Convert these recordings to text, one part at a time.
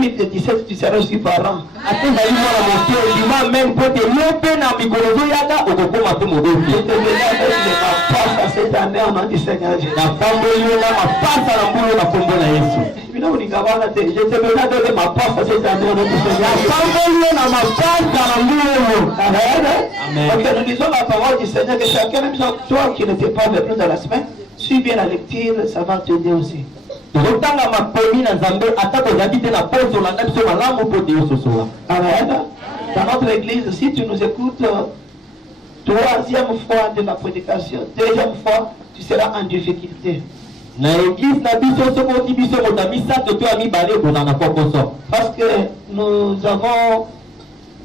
2017, tu seras aussi parent. Je te venais avec les papas cette année au nom du Seigneur Jésus. Je te venais avec ma passe cette année au nom du Seigneur Jésus. Ok, nous disons la parole du Seigneur que chacun, même toi qui n'étais pas avec nous dans la semaine, suis bien la lecture, ça va t'aider aussi. Amen. Dans notre église, si tu nous écoutes, troisième fois de la prédication, deuxième fois, tu seras en difficulté. Parce que nous avons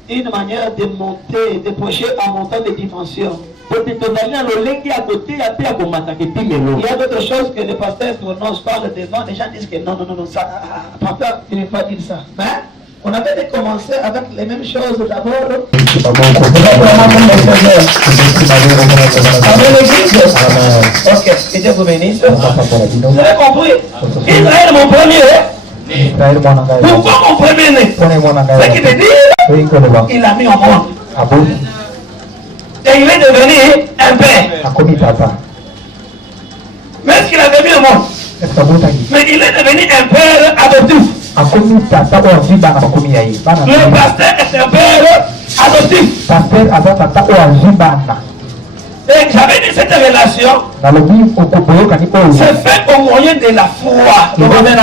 une manière de monter, de prêcher en montant des dimensions. Il y a d'autres choses que les pasteurs prononcent, parlent devant, les gens disent que non, ça, papa, tu ne veux pas dire ça. Mais on avait commencé avec les mêmes choses d'abord. Amen, l'église. Ok, que Dieu vous bénisse. Vous avez compris? Israël, mon premier. Pourquoi mon premier-né? C'est qu'il veut dire, il l'a mis au monde. Et il est devenu un père. Mais est-ce qu'il avait mis au monde? Mais il est devenu un père adoptif. Le pasteur est un père adoptif. Et j'avais dit cette révélation, c'est fait au moyen de la foi. J'avais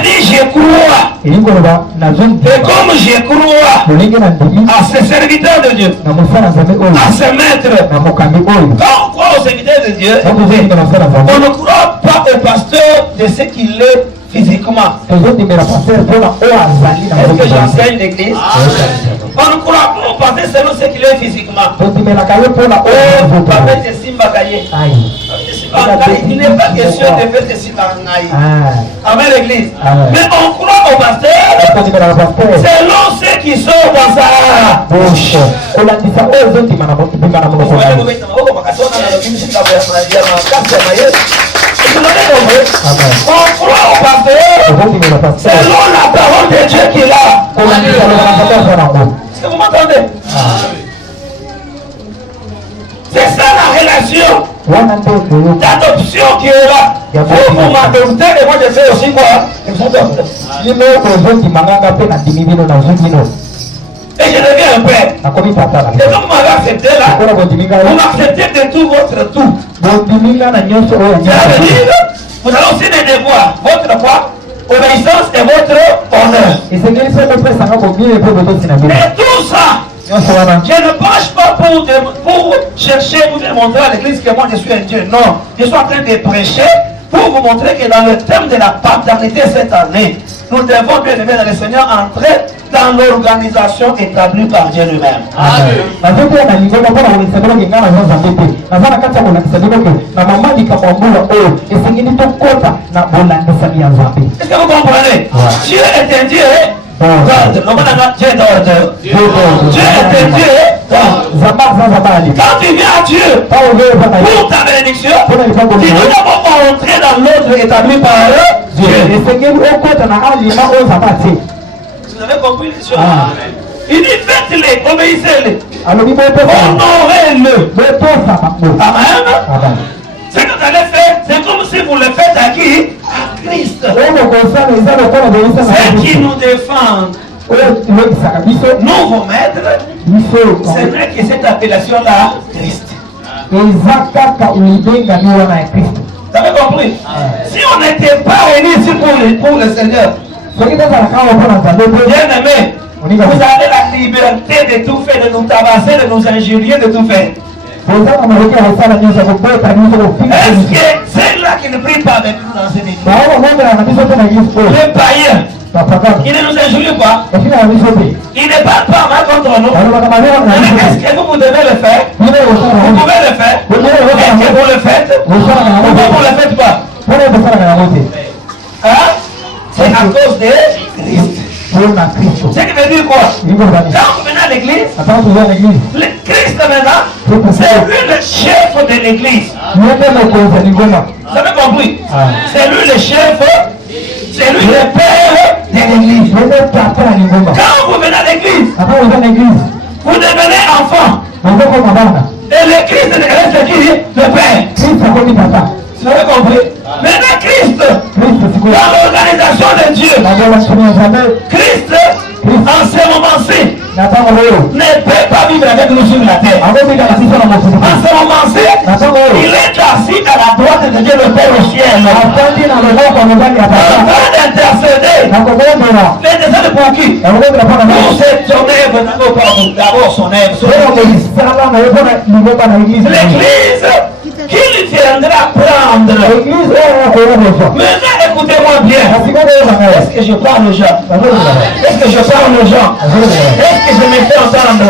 dit je crois. Et comme je crois à ces serviteurs de Dieu, à ces maîtres, quand on croit aux serviteurs de Dieu, on ne croit pas au pasteur de ce qu'il est physiquement. Est-ce que j'enseigne l'église? On ne croit pas au pasteur selon ce qu'il est physiquement. Oh, papa de Simbakaye. Il n'est pas question de faire de Simbakaye. Amen l'église. Mais on croit au pasteur selon ce qui sort dans sa bouche. On croit au pasteur selon la parole de Dieu qu'il a. Est-ce que vous m'entendez? C'est ça la relation d'adoption qui est là. Vous m'adoptez et moi je fais aussi quoi? Et je deviens un père. Et donc vous m'avez accepté là. Vous m'acceptez de tout votre tout. Ça veut dire, vous avez aussi des devoirs. Votre quoi? Obéissance et votre honneur. Et tout ça, je ne penche pas pour chercher, vous démontrer à l'église que moi je suis un Dieu. Non, je suis en train de prêcher pour vous montrer que dans le thème de la paternité cette année, nous devons bien aimer dans le Seigneur entrer dans l'organisation établie par Dieu lui-même. Amen. Est-ce que vous comprenez? Dieu est un Dieu d'ordre. Dieu est d'ordre. Dieu est un Dieu d'ordre. Quand tu viens à Dieu pour ta bénédiction, tu dois d'abord entrer dans l'ordre établi par Dieu. Vous avez compris les choses? Il dit faites-les, obéissez-les, honorez-le. Amen. Ce que vous allez faire, c'est comme si vous le faites à qui? À Christ. Ceux qui nous défendent, nous vos maîtres, c'est vrai que cette appellation-là, Christ. Vous avez compris? Si on n'était pas réunis ici pour le Seigneur, bien aimé, vous avez la liberté de tout faire, de nous tabasser, de nous injurier, de tout faire. Est-ce que c'est là qui ne prie pas avec nous dans cette église? Les païens, il ne nous injurie pas, il ne parle pas mal contre nous. Est-ce que vous devez le faire? Vous pouvez le faire? Est-ce que vous le faites? Pourquoi vous ne le faites pas? C'est à cause de Christ. C'est qui veut dire quoi? Quand vous venez à l'église, le Christ maintenant, c'est lui le chef de l'église. Vous avez compris? C'est lui le chef, c'est lui le père l'église. Quand vous venez à l'église, vous devenez enfant. Et le Christ reste qui? Le Père. Vous avez compris? Maintenant Christ, dans l'organisation de Dieu, Christ, en ce moment-ci, ne peut pas vivre avec nous sur la terre. En ce moment-ci, il est assis à la droite de Dieu, le Père au ciel. En train d'intercéder. Les descendants pour qui? Pour cette œuvre, d'abord son œuvre. L'église qu'il viendra prendre. Maintenant, écoutez-moi bien. Est-ce que je parle aux gens? Est-ce que je parle aux gens? Est-ce que je me fais entendre?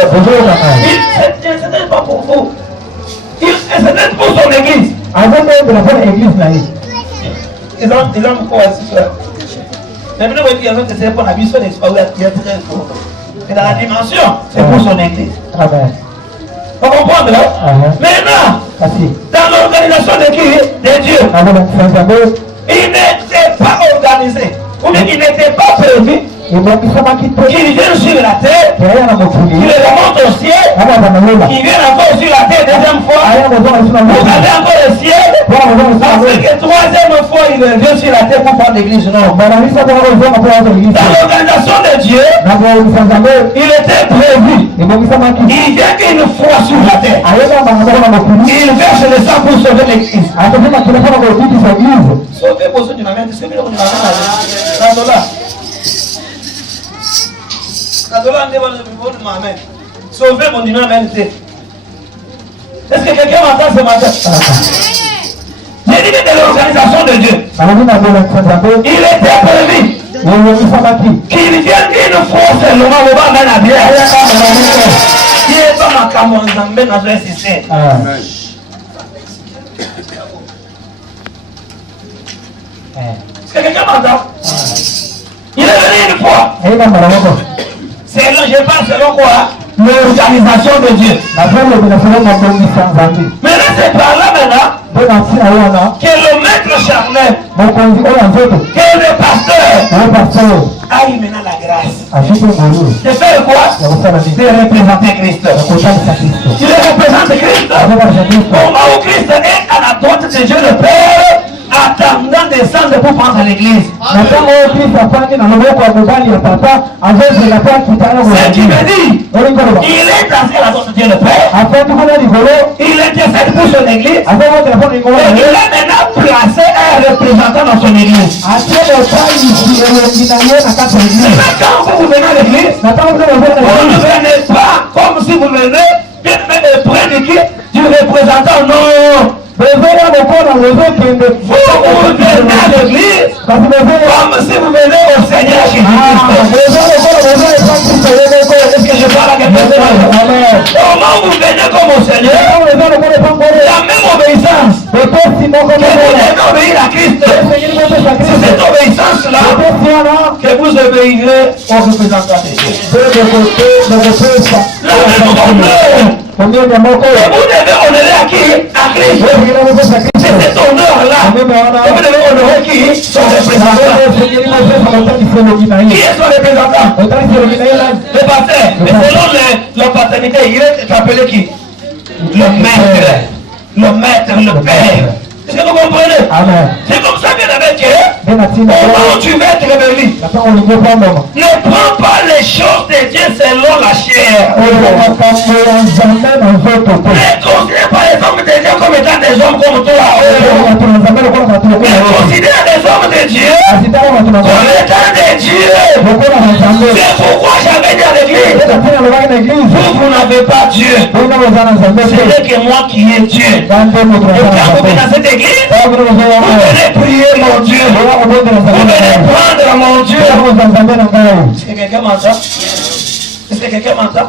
Ce n'est pas pour vous. Ce n'est pour son église. Ils ont quoi ici? Mais maintenant, vous voyez que c'est pour la mission et dans la dimension, c'est pour son église. Vous comprenez là? Maintenant, dans l'organisation de qui? De Dieu. Il n'était pas organisé. Ou bien il n'était pas prévu qu'il vienne sur la terre, qu'il remonte au ciel, qu'il vienne encore sur la terre deuxième fois, pour garder encore le ciel, parce que troisième fois il revient sur la terre pour prendre l'église. Non. Dans l'organisation de Dieu, il était prévu. Il vient qu'une fois sur la terre. Il verse le sang pour sauver l'église. Sauver pour ceux qui n'amènent, c'est mieux qu'on amène. Sauver mon humanité. Est-ce que quelqu'un m'entend ce matin? J'ai dit que c'est l'organisation de Dieu. Il était prévu qu'il vienne une fois seulement au bas de la bière. Il n'est pas ma camonzambé dans un système. Est-ce que quelqu'un m'entend? Il est venu une fois. Selon, je parle selon quoi? L'organisation de Dieu. Mais là, c'est par là maintenant que le maître charnel, que le pasteur, aille maintenant la grâce. De faire quoi? De représenter Christ. Il représente Christ. Au moment où Christ est à la droite de Dieu le Père, attendant descendre pour prendre l'église. Ce qui veut dire, il est assis à la droite de Dieu le Père. Il intercède pour son église. Et il a maintenant placé un représentant dans son église. Quand vous venez à l'église, vous ne venez pas comme si vous venez près de qui? Du représentant. Non. Vous venez à l'église comme si vous venez au Seigneur Jésus-Christ. Est-ce que je parle à quelqu'un? Comment vous venez comme au Seigneur? La même obéissance que vous devez obéir à Christ. C'est cette obéissance-là que vous obéirez au représentant de Dieu. La même honneur. Et vous devez honorer à qui? À Christ. C'est cet honneur-là. Et vous devez honorer qui? Son représentant. Qui est son représentant? Le pasteur. Mais selon la paternité, il est appelé qui? Le maître. Le maître, le père. Est-ce que vous comprenez? C'est comme ça que avec Dieu, au moment où tu vas être rebelle, ne prends pas les choses de Dieu selon la chair. Ne considère pas les hommes de Dieu comme étant des hommes comme toi. Mais considère les hommes de Dieu comme étant des dieux. C'est pourquoi j'avais dit à l'église, vous n'avez pas Dieu. Ce n'est que moi qui ai Dieu. Et quand vous venez dans cette église, vous venez prier mon Dieu. Vous venez prendre mon Dieu. Est-ce que quelqu'un m'entend? Est-ce que quelqu'un m'entend?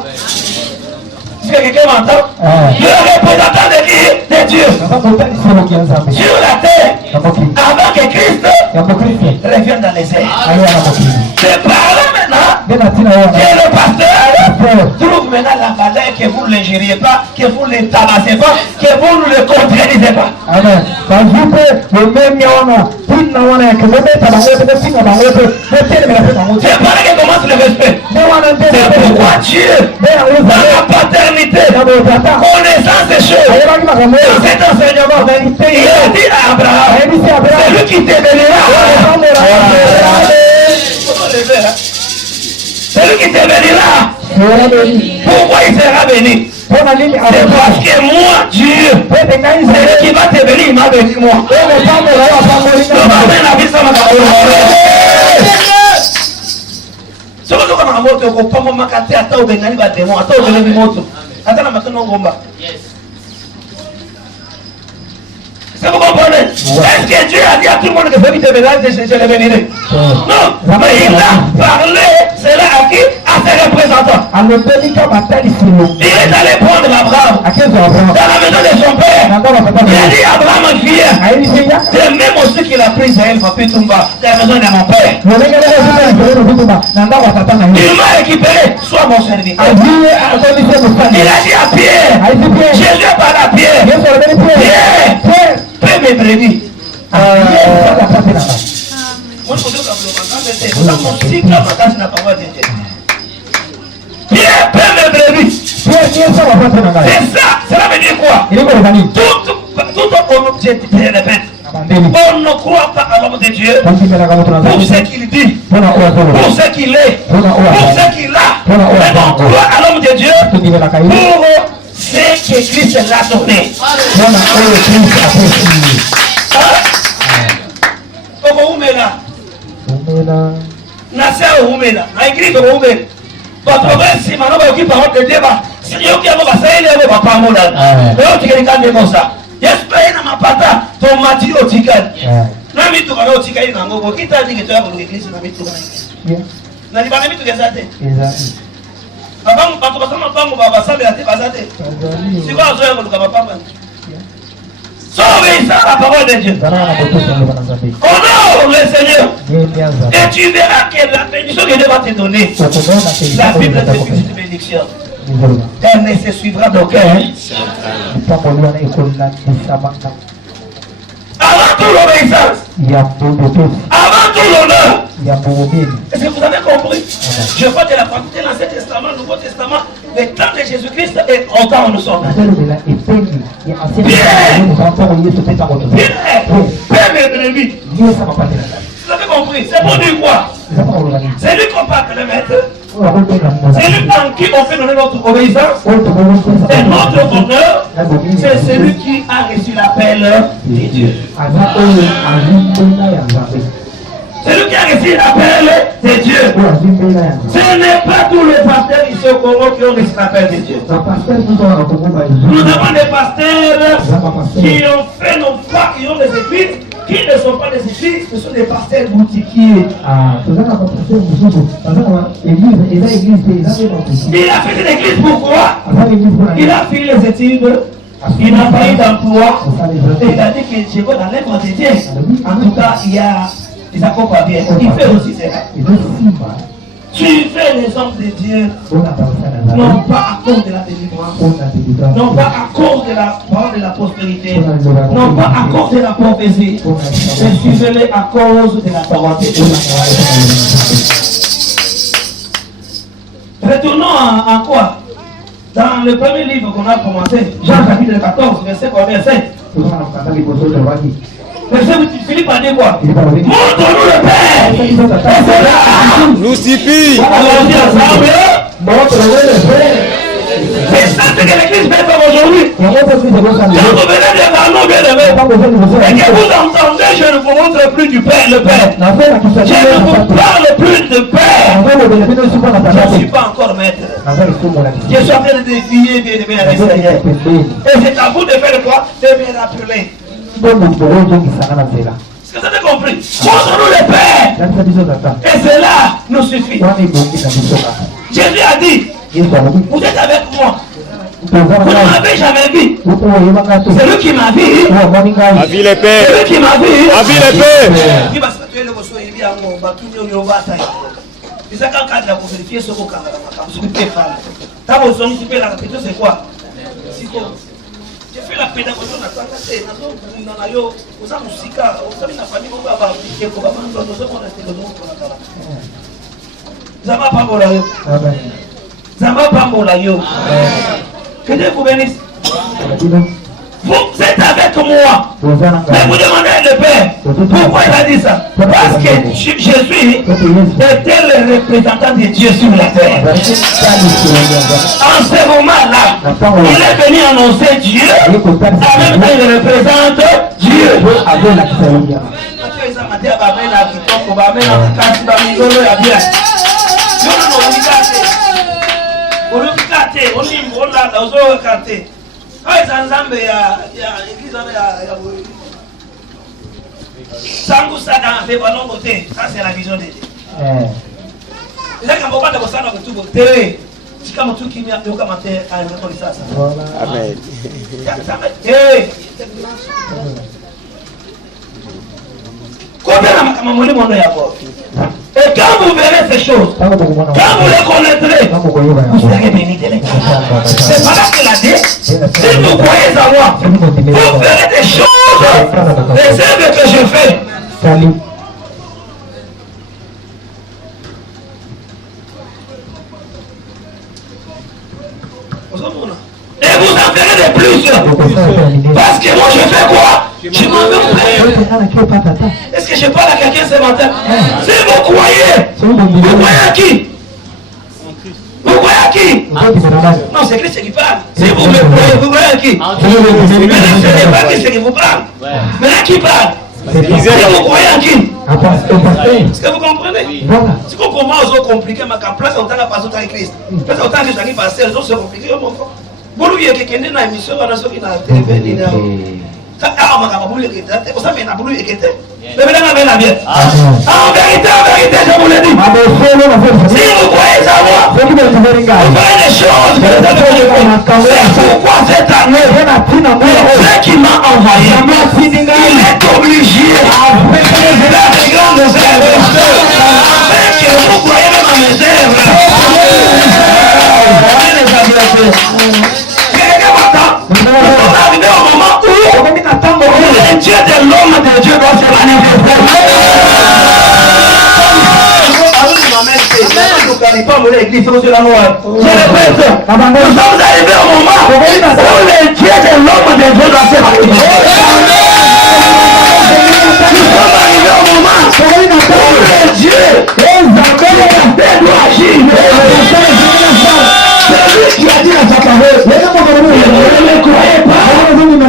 Est-ce que quelqu'un m'entend? Le représentant de qui? De Dieu. Sur la terre, avant que Christ revienne dans les airs. C'est par là maintenant que le pasteur trouve maintenant la valeur que vous ne l'ingériez pas, que vous ne le tabassez pas, que vous ne le contredisez pas. Amen. C'est Dieu dans la paternité, connaissance des choses. Dans cet enseignement, il a dit à Abraham, c'est lui qui te bénira. C'est lui qui te bénira. Pourquoi il sera béni? C'est parce que moi, Dieu, c'est lui qui va te bénir, il m'a béni moi. Est-ce que vous comprenez? Est-ce que Dieu a dit à tout le monde que celui qui te bénira, je le bénirai? Non, mais il a parlé cela à qui? À ses représentants. Il est allé prendre Abraham dans la maison de son père. Il a dit Abraham vient. C'est même aussi qu'il a pris Zéhel Papi Tumba dans la maison de mon père. Il m'a récupéré, sois mon serviteur. Il a dit à Pierre, Jésus parle à Pierre. Pierre, paie mes brebis. Pierre, paie mes brebis. C'est ça, cela veut dire quoi? Tout objet, je répète, on ne croit pas à l'homme de Dieu pour ce qu'il dit, pour ce qu'il est, pour ce qu'il a. Mais on croit à l'homme de Dieu pour ce que Christ l'a donné. Nasa umela, na église umela. Parce si maintenant qui parole de débat, si yo qui a va ça il est pas moda. Mais tu quelqu'un de comme ça. J'espère na mapata ton mati otikali. Na mitu kana otikali na ngogo kita dit que tu as pour l'église na mitu kana. Na libana mitu gezate. Exact. Avant pas comme ça baba ça la te bazate. Si quoi zo yako kama papa. Sauve ça la parole de Dieu. Honore le Seigneur. Et tu verras que la bénédiction que Dieu va te donner. La Bible te dit une bénédiction. Elle ne se suivra d'aucun. Avant tout l'obéissance. Avant tout l'honneur. Est-ce que vous avez compris? Je vois de la quantité dans l'Ancien Testament, le Nouveau Testament, le temps de Jésus-Christ et au temps où nous sommes. Père mes ennemis. Vous avez compris? C'est pour dire quoi? C'est lui qu'on parle le maître. C'est lui en qui on fait donner notre obéissance. Et notre bonheur, c'est celui qui a reçu l'appel de Dieu. C'est lui qui a reçu l'appel de Dieu. Ce n'est pas tous les pasteurs ici au Congo qui ont reçu l'appel de Dieu. Nous avons des pasteurs qui ont fait nos pas, qui ont des églises, qui ne sont pas des églises, ce sont des pasteurs boutiquiers. Il a fait une église pourquoi? Il a fait les études. Il n'a pas eu d'emploi. Et il a dit que je vais dans l'œuvre de Dieu. En tout cas, il y a des accompagnements bien. Il fait aussi cela. Tu fais les hommes de Dieu, non pas à cause de la délivrance, non pas à cause de la parole de la prospérité, non pas à cause de la prophétie, mais suivez-les à cause de la parole de Dieu. Retournons à quoi? Dans le premier livre qu'on a commencé, Jean chapitre 14, verset combien? 7. Verset 8, Philippe a dit quoi? Montre-nous le Père. Nous suffit. Montre-nous le Père. C'est ça que l'église fait comme aujourd'hui. Quand vous venez devant nous, bien aimés, et que vous entendez, je ne vous montre plus du Père, le Père. Je ne vous parle plus de Père. Je ne suis pas encore maître. Je suis en train de défier, bien aimés, à l'extérieur. Et c'est à vous de faire quoi? De me rappeler. Est-ce que vous avez compris? Montre-nous le Père. Et cela nous suffit. Jésus a dit, vous êtes avec moi. Vous ne m'avez jamais vu. C'est lui qui m'a vu. Avis les pères. C'est lui qui m'a vu. Avis les pères. C'est quoi? J'ai fait la pédagogie dans la santé, dans la yo, aux amusika, aux amis de la famille, on va appliquer, on va prendre nos hommes, on a été le nom pour la cara. Zama pas bon là. Zamba Pambola yo. Que Dieu vous bénisse. Vous êtes avec moi. Mais vous demandez le Père. Pourquoi il a dit ça? Parce que Jésus était le représentant de Dieu sur la terre. En ce moment-là, il est venu annoncer Dieu. En même temps, il représente Dieu. Sangu sada fait ballon côté, ça c'est la vision de Dieu. Là quand on va dans ça dans tout côté, si comme tout qui vient de commenter à une ça. Amen. Et quand vous verrez ces choses, quand vous les connaîtrez, vous serez bénis de l'Éternel. C'est pas là qu'il a dit, si vous croyez en moi, vous verrez des choses, des œuvres que je fais. Salut. Et vous en verrez de plus. Parce que moi je fais quoi? Je m'en vais au Père. Est-ce que je parle à quelqu'un ce matin? Si vous croyez, vous croyez à qui? Vous croyez à qui? Non, c'est Christ qui parle. Si vous me croyez, vous croyez à qui? Mais ce n'est pas Christ qui vous parle. Mais là qui parle? Si vous croyez à qui? Est-ce que vous comprenez? Si vous commencez à compliquer, ma place en tant que pasteur de Christ. Parce que en tant que pasteur, les autres se compliquent. Vous lui avez quelqu'un dans l'émission, on a ceux qui n'ont pas télé. En vérité, je vous le dis. Si vous croyez à moi, vous voyez les choses que vous avez fait. C'est pourquoi cette année, ce qui m'a envoyé, il est obligé de faire de grandes œuvres. Afin que vous croyez même à mes œuvres. Nous sommes arrivés au moment où le Dieu de l'homme de Dieu doit se manifester. Je répète, nous sommes arrivés au moment où le Dieu de l'homme de Dieu doit se manifester. Nous sommes arrivés au moment où le Dieu doit agir. C'est lui qui a dit à sa parole. Ne me croyez pas. Croyez même à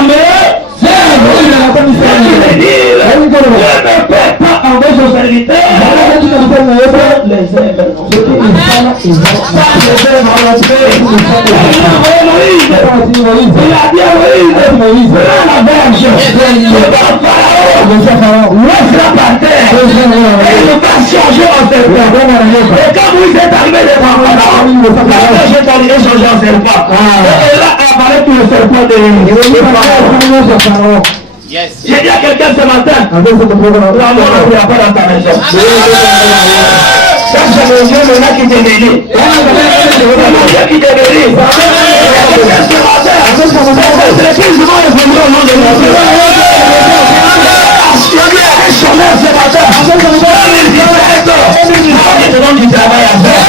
mes œuvres. Il dit, ne me faites pas envers vos serviteurs. Les œuvres. Il a dit à Moïse, la verge, le pharaon, laisse-la par terre. Et il va changer en serpent. Et quand vous êtes arrivé devant moi, je t'en ai changé en serpent. Et là, apparaît tout le serpent de pharaon. Yes. J'ai dit à quelqu'un ce matin, la mort ne vient pas dans ta maison. Ça, c'est mon Dieu maintenant qui te bénit. C'est mon Dieu qui te bénit. Quelqu'un ce matin, c'est l'église du monde évolué au nom de mon Dieu. Je dis à un chômeur ce matin, je demande du travail à faire.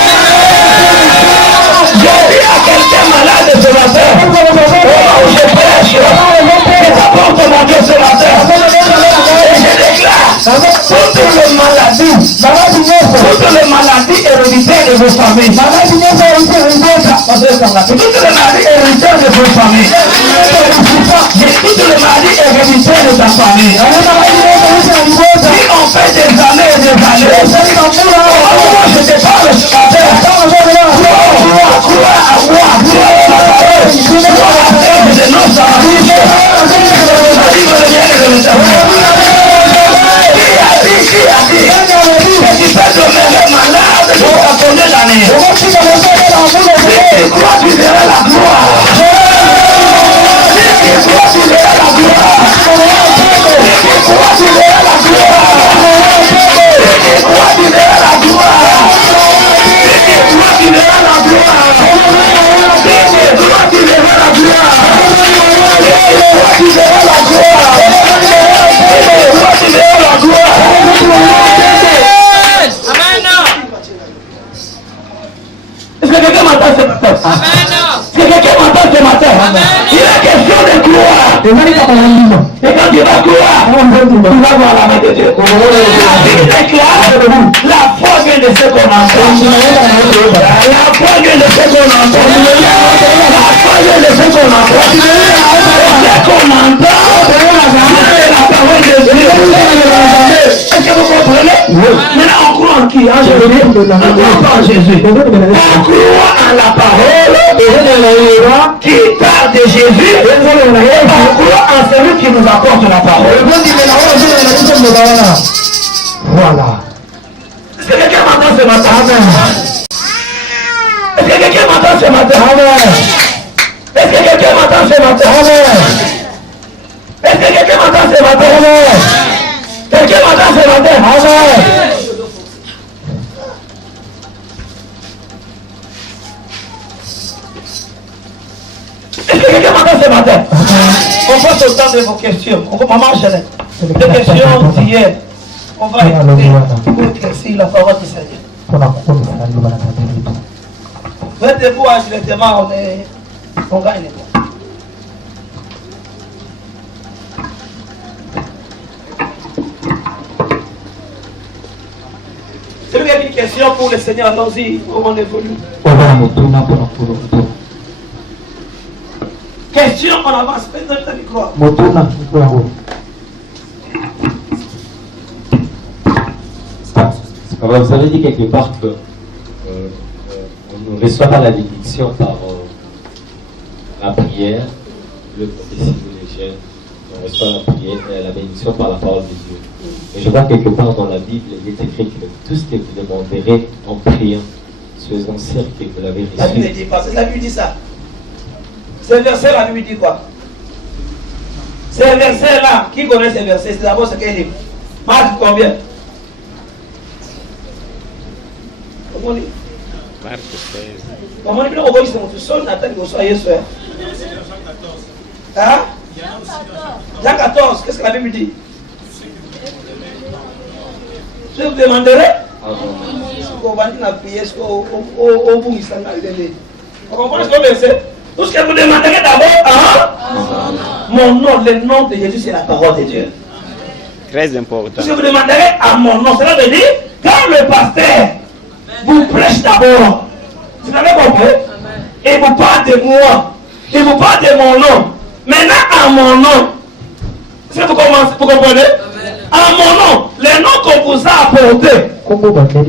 Je dis à quelqu'un malade ce matin, oh, je prêche, que t'apporte mon Dieu ce matin. Et je déclare, toutes les maladies héréditaires de vos familles, toutes les maladies héréditaires de vos familles, toutes les maladies héréditaires de ta famille, qui ont fait des années et des années, moi je te parle ce matin, crois à moi, crois à ma parole, crois à la terre de nos amis, qui a dit que tu peux demeurer malade jusqu'à combien d'années? Si tu crois, tu verras la gloire. Si tu crois, tu verras la gloire. Si tu crois, tu verras la gloire. Si tu crois, tu verras la gloire. Si tu crois, tu verras la gloire. Si tu crois, tu verras la gloire. Si tu crois, tu verras la gloire. Et quand tu vas croire, tu vas voir la main de Dieu. La foi vient de ce qu'on entend. La foi vient de ce qu'on entend. La foi vient de ce qu'on entend. Ce qu'on entend, c'est la parole de Dieu. Est-ce que vous comprenez? Maintenant on croit en qui? En Jésus. On croit pas en Jésus. On croit en la parole qui parle de Jésus. On croit en celui qui nous apporte la parole. Voilà. Est-ce que quelqu'un m'entend ce matin? Est-ce que quelqu'un m'entend ce matin? Est-ce que quelqu'un m'entend ce matin? Est-ce que quelqu'un m'entend ce matin? Quelqu'un m'entend ce matin? Est-ce que quelqu'un m'entend ce matin? On passe au temps de vos questions. Maman Jeannette, les questions d'hier. On va éclaircir la parole du Seigneur. Mettez-vous directement, on gagne. C'est une question pour le Seigneur, allons-y, on évolue. Question, on avance, faites le micro. Vous avez dit quelque part que on ne reçoit pas la bénédiction par la prière, le prophétie les jeunes, on reçoit la prière, la bénédiction par la parole de Dieu. Mais je vois quelque part dans la Bible, il est écrit que tout ce que vous demanderez en priant, soyez sûrs que vous l'avez reçu. La Bible ne dit pas, la Bible dit ça. Ce verset, la Bible dit quoi? Ces versets-là, qui connaît ces versets? C'est d'abord ce qu'elle dit. Marc combien? Comment dit? Marc 16. Comment dit? On va dire que son attend que vous soyez sûr. Hein? Jean 14, qu'est-ce que la Bible dit? Je vous demanderai. On va dire la prière, ce qu'on vous dit. Vous comprenez ce qu'on veut dire? Tout ce que vous demanderez d'abord, hein? Mon nom, le nom de Jésus, c'est la parole de Dieu. Très important. Tout ce que vous demanderez à mon nom, cela veut dire, quand le pasteur vous prêche d'abord, vous avez compris? Et vous parle de moi, et vous parle de mon nom. Maintenant, à mon nom, est-ce que vous comprenez? À mon nom, les noms qu'on vous a apportés,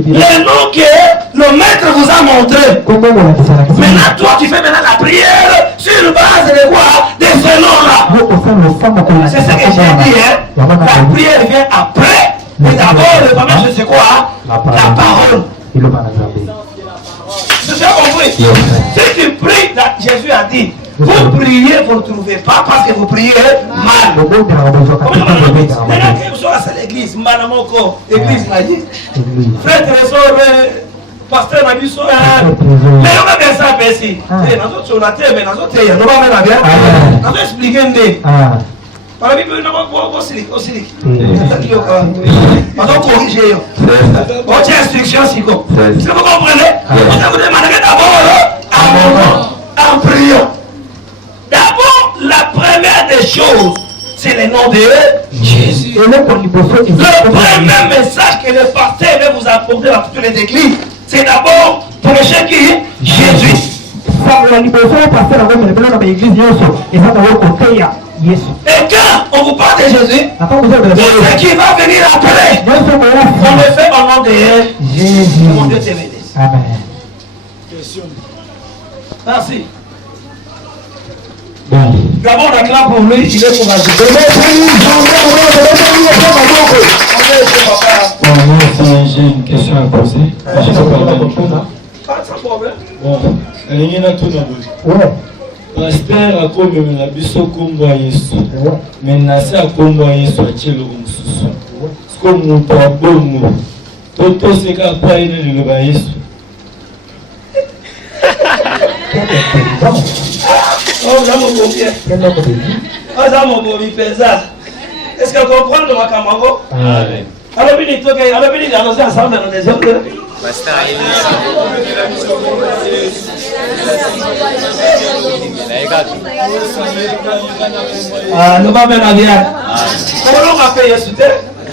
les noms que le maître vous a montrés. Maintenant, toi, tu fais maintenant la prière sur base de quoi? De ce nom-là. C'est ce que j'ai dit, hein? La prière vient après. Mais d'abord, le premier, c'est quoi? La parole. Tu as compris? Si tu pries, Jésus a dit, vous priez, vous ne trouvez pas parce que vous priez mal. C'est l'église, Manamoko, l'église m'a dit. Frère Trésor, pasteur m'a dit ça. Mais on va faire ça, ici. Mais nous allons expliquer. Par la Bible, nous allons aussi. Nous allons corriger. On tient instruction, si vous comprenez? Vous demanderez d'abord en priant. D'abord, la première des choses, c'est le nom de Jésus. Le premier message que le pasteur veut vous apporter à toutes les églises, c'est d'abord prêcher qui? Jésus. Et quand on vous parle de Jésus, tout ce qui va venir après, on le fait au nom de Jésus. Mon Dieu te bénisse. Amen. Question. Merci. D'abord, on acclame pour lui, il est pour la journée. J'ai une question à poser. Pas sans problème. Bon, il y a tout d'abord. Pasteur a comme la biso kombo ya Yesu. Mais nasi a kombo ya Yesu a chelo mususu. Comme mon bongo. Toto se ka pa ine le ba Yesu. Oh, ça m'a combien? Oh, ça m'a combien? Est-ce que vous comprenez de ma camarade? Alors, il a annoncé ensemble dans les autres. Ah, nous va bien bien. Comment on a payé ce thé?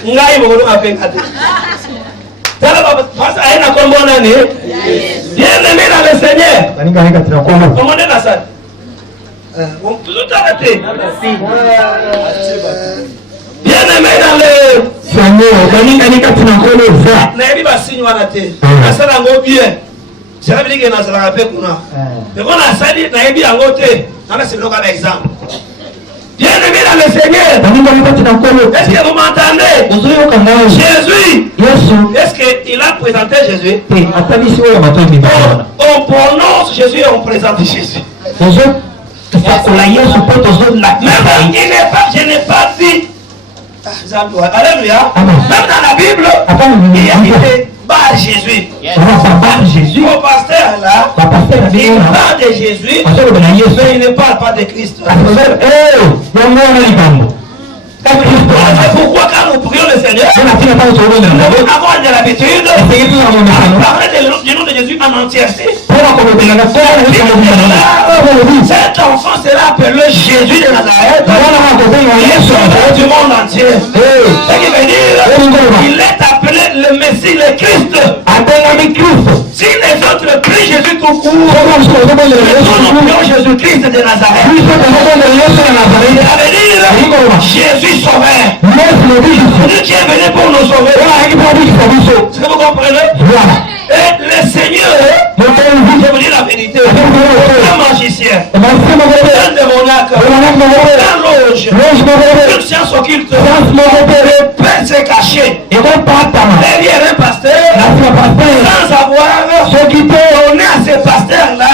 Ngai mo on a payé kate. Tala baba, parce à une bonne année. Bien aimé dans le Seigneur. Comment on est là ça? On peut tout arrêter. Bien aimé dans le Seigneur. Naïbi va signer à la tête. Ça n'a pas bien. C'est la vie que nous avons fait pour nous. Mais quand on a sali, naïbi à côté. C'est le cas d'exemple. Bien aimé dans le Seigneur. Est-ce que vous m'entendez? Jésus. Est-ce qu'il a présenté Jésus? On prononce Jésus et on présente Jésus. Même je n'ai pas dit. Alléluia. Même dans la Bible, il y a été par Jésus. Au pasteur là, il parle de Jésus, mais il ne parle pas de Christ. Pourquoi quand nous prions le Seigneur, nous avons avoir de l'habitude de parler du nom de Jésus en entièreté. Cet enfant sera appelé Jésus de Nazareth. Il est sauveur du monde entier. Ce qui veut dire qu'il est appelé le Messie, le Christ. Si les autres prient Jésus tout court, nous prions Jésus-Christ de Nazareth. Ça veut dire Jésus sauveur. Dieu qui est venu pour nous sauver. Est-ce que vous comprenez? Et le Seigneur, je vous dis la vérité, un magicien, un démoniaque, un loge, une science occulte, peut se cacher derrière un pasteur sans avoir donné à ces pasteurs-là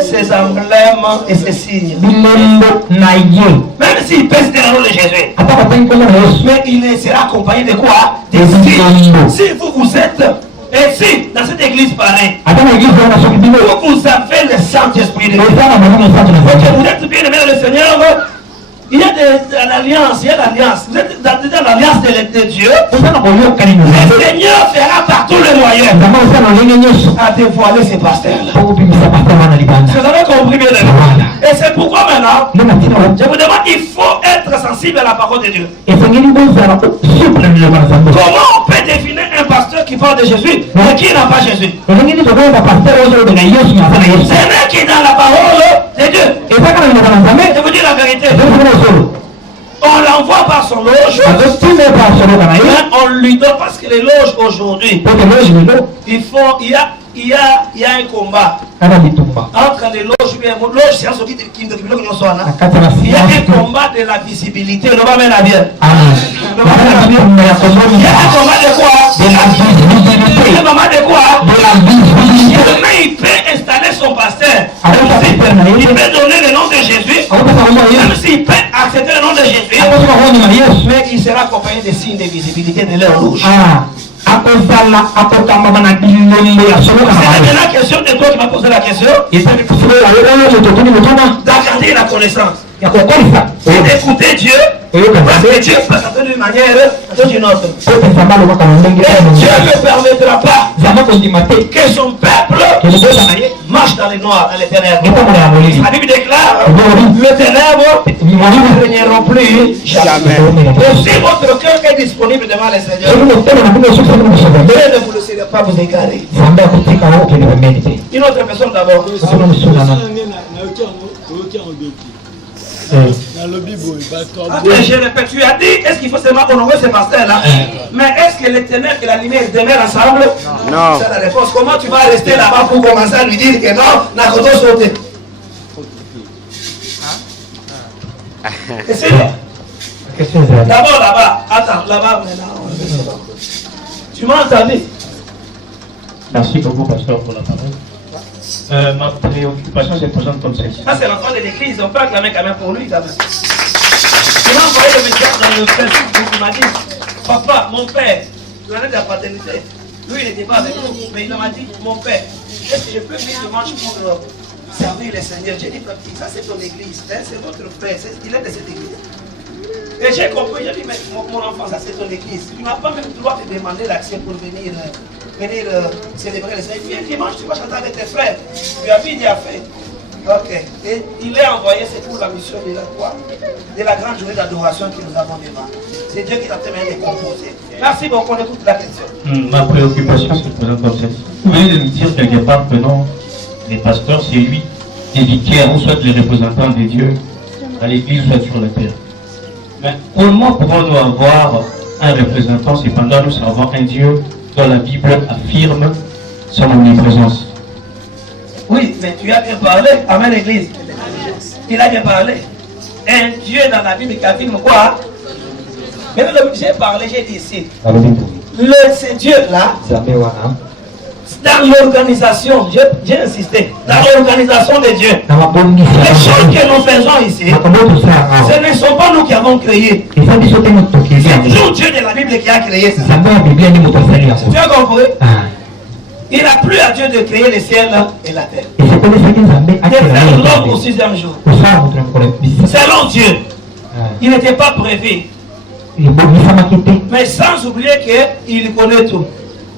ses emblèmes et ses signes. Même s'il pèse dans le nom de Jésus, mais il sera accompagné de quoi? Des signes. Si vous êtes ici, dans cette église pareille, vous avez le Saint-Esprit de Dieu. Vous êtes bien aimé dans le Seigneur. Il y a l'alliance, vous êtes dans l'alliance de Dieu. Le Seigneur fera par tous les moyens à dévoiler ces pasteurs-là. Vous avez compris bien. Et c'est pourquoi maintenant, je vous demande, il faut être sensible à la parole de Dieu. Comment on peut définir un pasteur qui parle de Jésus et qui n'a pas Jésus? C'est lui qui est dans la parole de Dieu. Je vous dis la vérité. On l'envoie par son loge. On lui donne parce que les loges aujourd'hui, il y a un combat entre les loges. Il y a un combat de la visibilité. Il y a un combat de quoi? De la visibilité. Il y a un combat de quoi? De la visibilité. Mais il peut installer son pasteur. Il peut donner le nom de Jésus. Même s'il peut accepter le nom de Jésus, mais il sera accompagné des signes de visibilité de leur loge. C'est maintenant la question de toi qui m'a posé la question. D'agrandir la connaissance. C'est d'écouter Dieu. Parce que Dieu peut s'attendre d'une manière ou d'une autre. Et Dieu ne permettra pas que son peuple marche dans les noirs, dans les ténèbres. La Bible déclare les ténèbres ne régneront plus jamais. Et si votre cœur est disponible devant le Seigneur, Dieu ne vous laissera pas vous égarer. Une autre personne d'abord. Je répète, tu as dit, est-ce qu'il faut seulement honorer ces pasteurs-là? Mais est-ce que les ténèbres et la lumière demeurent ensemble? Non. C'est la réponse. Comment tu vas rester là-bas pour commencer à lui dire que non, n'a qu'au sauter? D'abord là-bas, attends, là-bas maintenant. Tu m'as entendu? Merci beaucoup, pasteur, pour la parole. Ma préoccupation se présente comme celle-ci. Ça, c'est l'enfant de l'église, on peut acclamer quand même pour lui. Quand même. Il m'a envoyé le message dans le Facebook, il m'a dit, papa, mon père, l'année de la paternité, lui il n'était pas avec nous, mais il m'a dit, mon père, est-ce que je peux venir dimanche pour servir le Seigneur? J'ai dit, ça c'est ton église, hein, c'est votre frère, il est de cette église. Et j'ai compris, j'ai dit, mais mon enfant, ça c'est ton église. Tu n'as pas même le droit de demander l'accès pour venir célébrer les Seigneur. Viens dimanche, tu vas chanter avec tes frères. Tu as vu, il a fait. Ok. Et il est envoyé, c'est pour la mission de la quoi? De la grande journée d'adoration que nous avons devant. C'est Dieu qui t'a permis de composer. Merci beaucoup, on écoute la question. Ma préoccupation, c'est présent comme celle-ci. Vous venez de nous dire quelque part que non, les pasteurs, c'est lui, les vicaires, ou soit les représentants de Dieu à l'église, soit sur la terre. Mais comment pouvons-nous avoir un représentant, cependant nous savons un Dieu dont la Bible affirme son omniprésence? Oui, mais tu as bien parlé. Amen, l'église. Il a bien parlé. Un Dieu dans la Bible qui affirme quoi? Mais j'ai parlé, j'ai dit ici. Ce Dieu-là, dans l'organisation, j'ai insisté, dans l'organisation de Dieu, les choses que nous faisons ici, ce ne sont pas nous qui avons créé. C'est toujours Dieu de la Bible qui a créé ça. Tu as compris? Il n'a plus à Dieu de créer le ciel et la terre. De faire l'homme au 6e jour. Selon Dieu, il n'était pas prévu. Mais sans oublier qu'il connaît tout.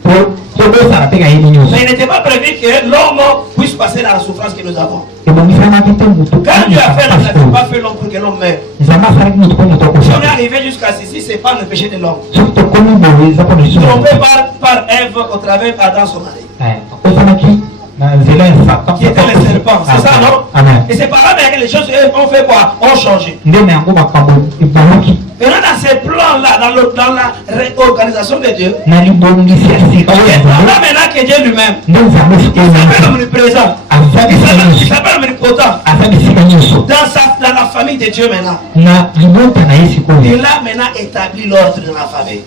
Mais il n'était pas prévu que l'homme puisse passer dans la souffrance que nous avons. Quand Dieu a fait l'homme, il n'a pas fait l'homme pour que l'homme meure. Si on est arrivé jusqu'à ceci, ce n'est pas le péché de l'homme. Trompé par Ève au travers d'Adam son mari. Qui était le serpent, c'est ça, non? Et c'est par là que les choses ont fait quoi? Ont changé. Maintenant, dans ces plans-là, dans la réorganisation de Dieu, il y a maintenant que Dieu lui-même, il s'appelle omniprésent, il s'appelle omnipotent. Dans la famille de Dieu maintenant, il a maintenant établi l'ordre dans la famille.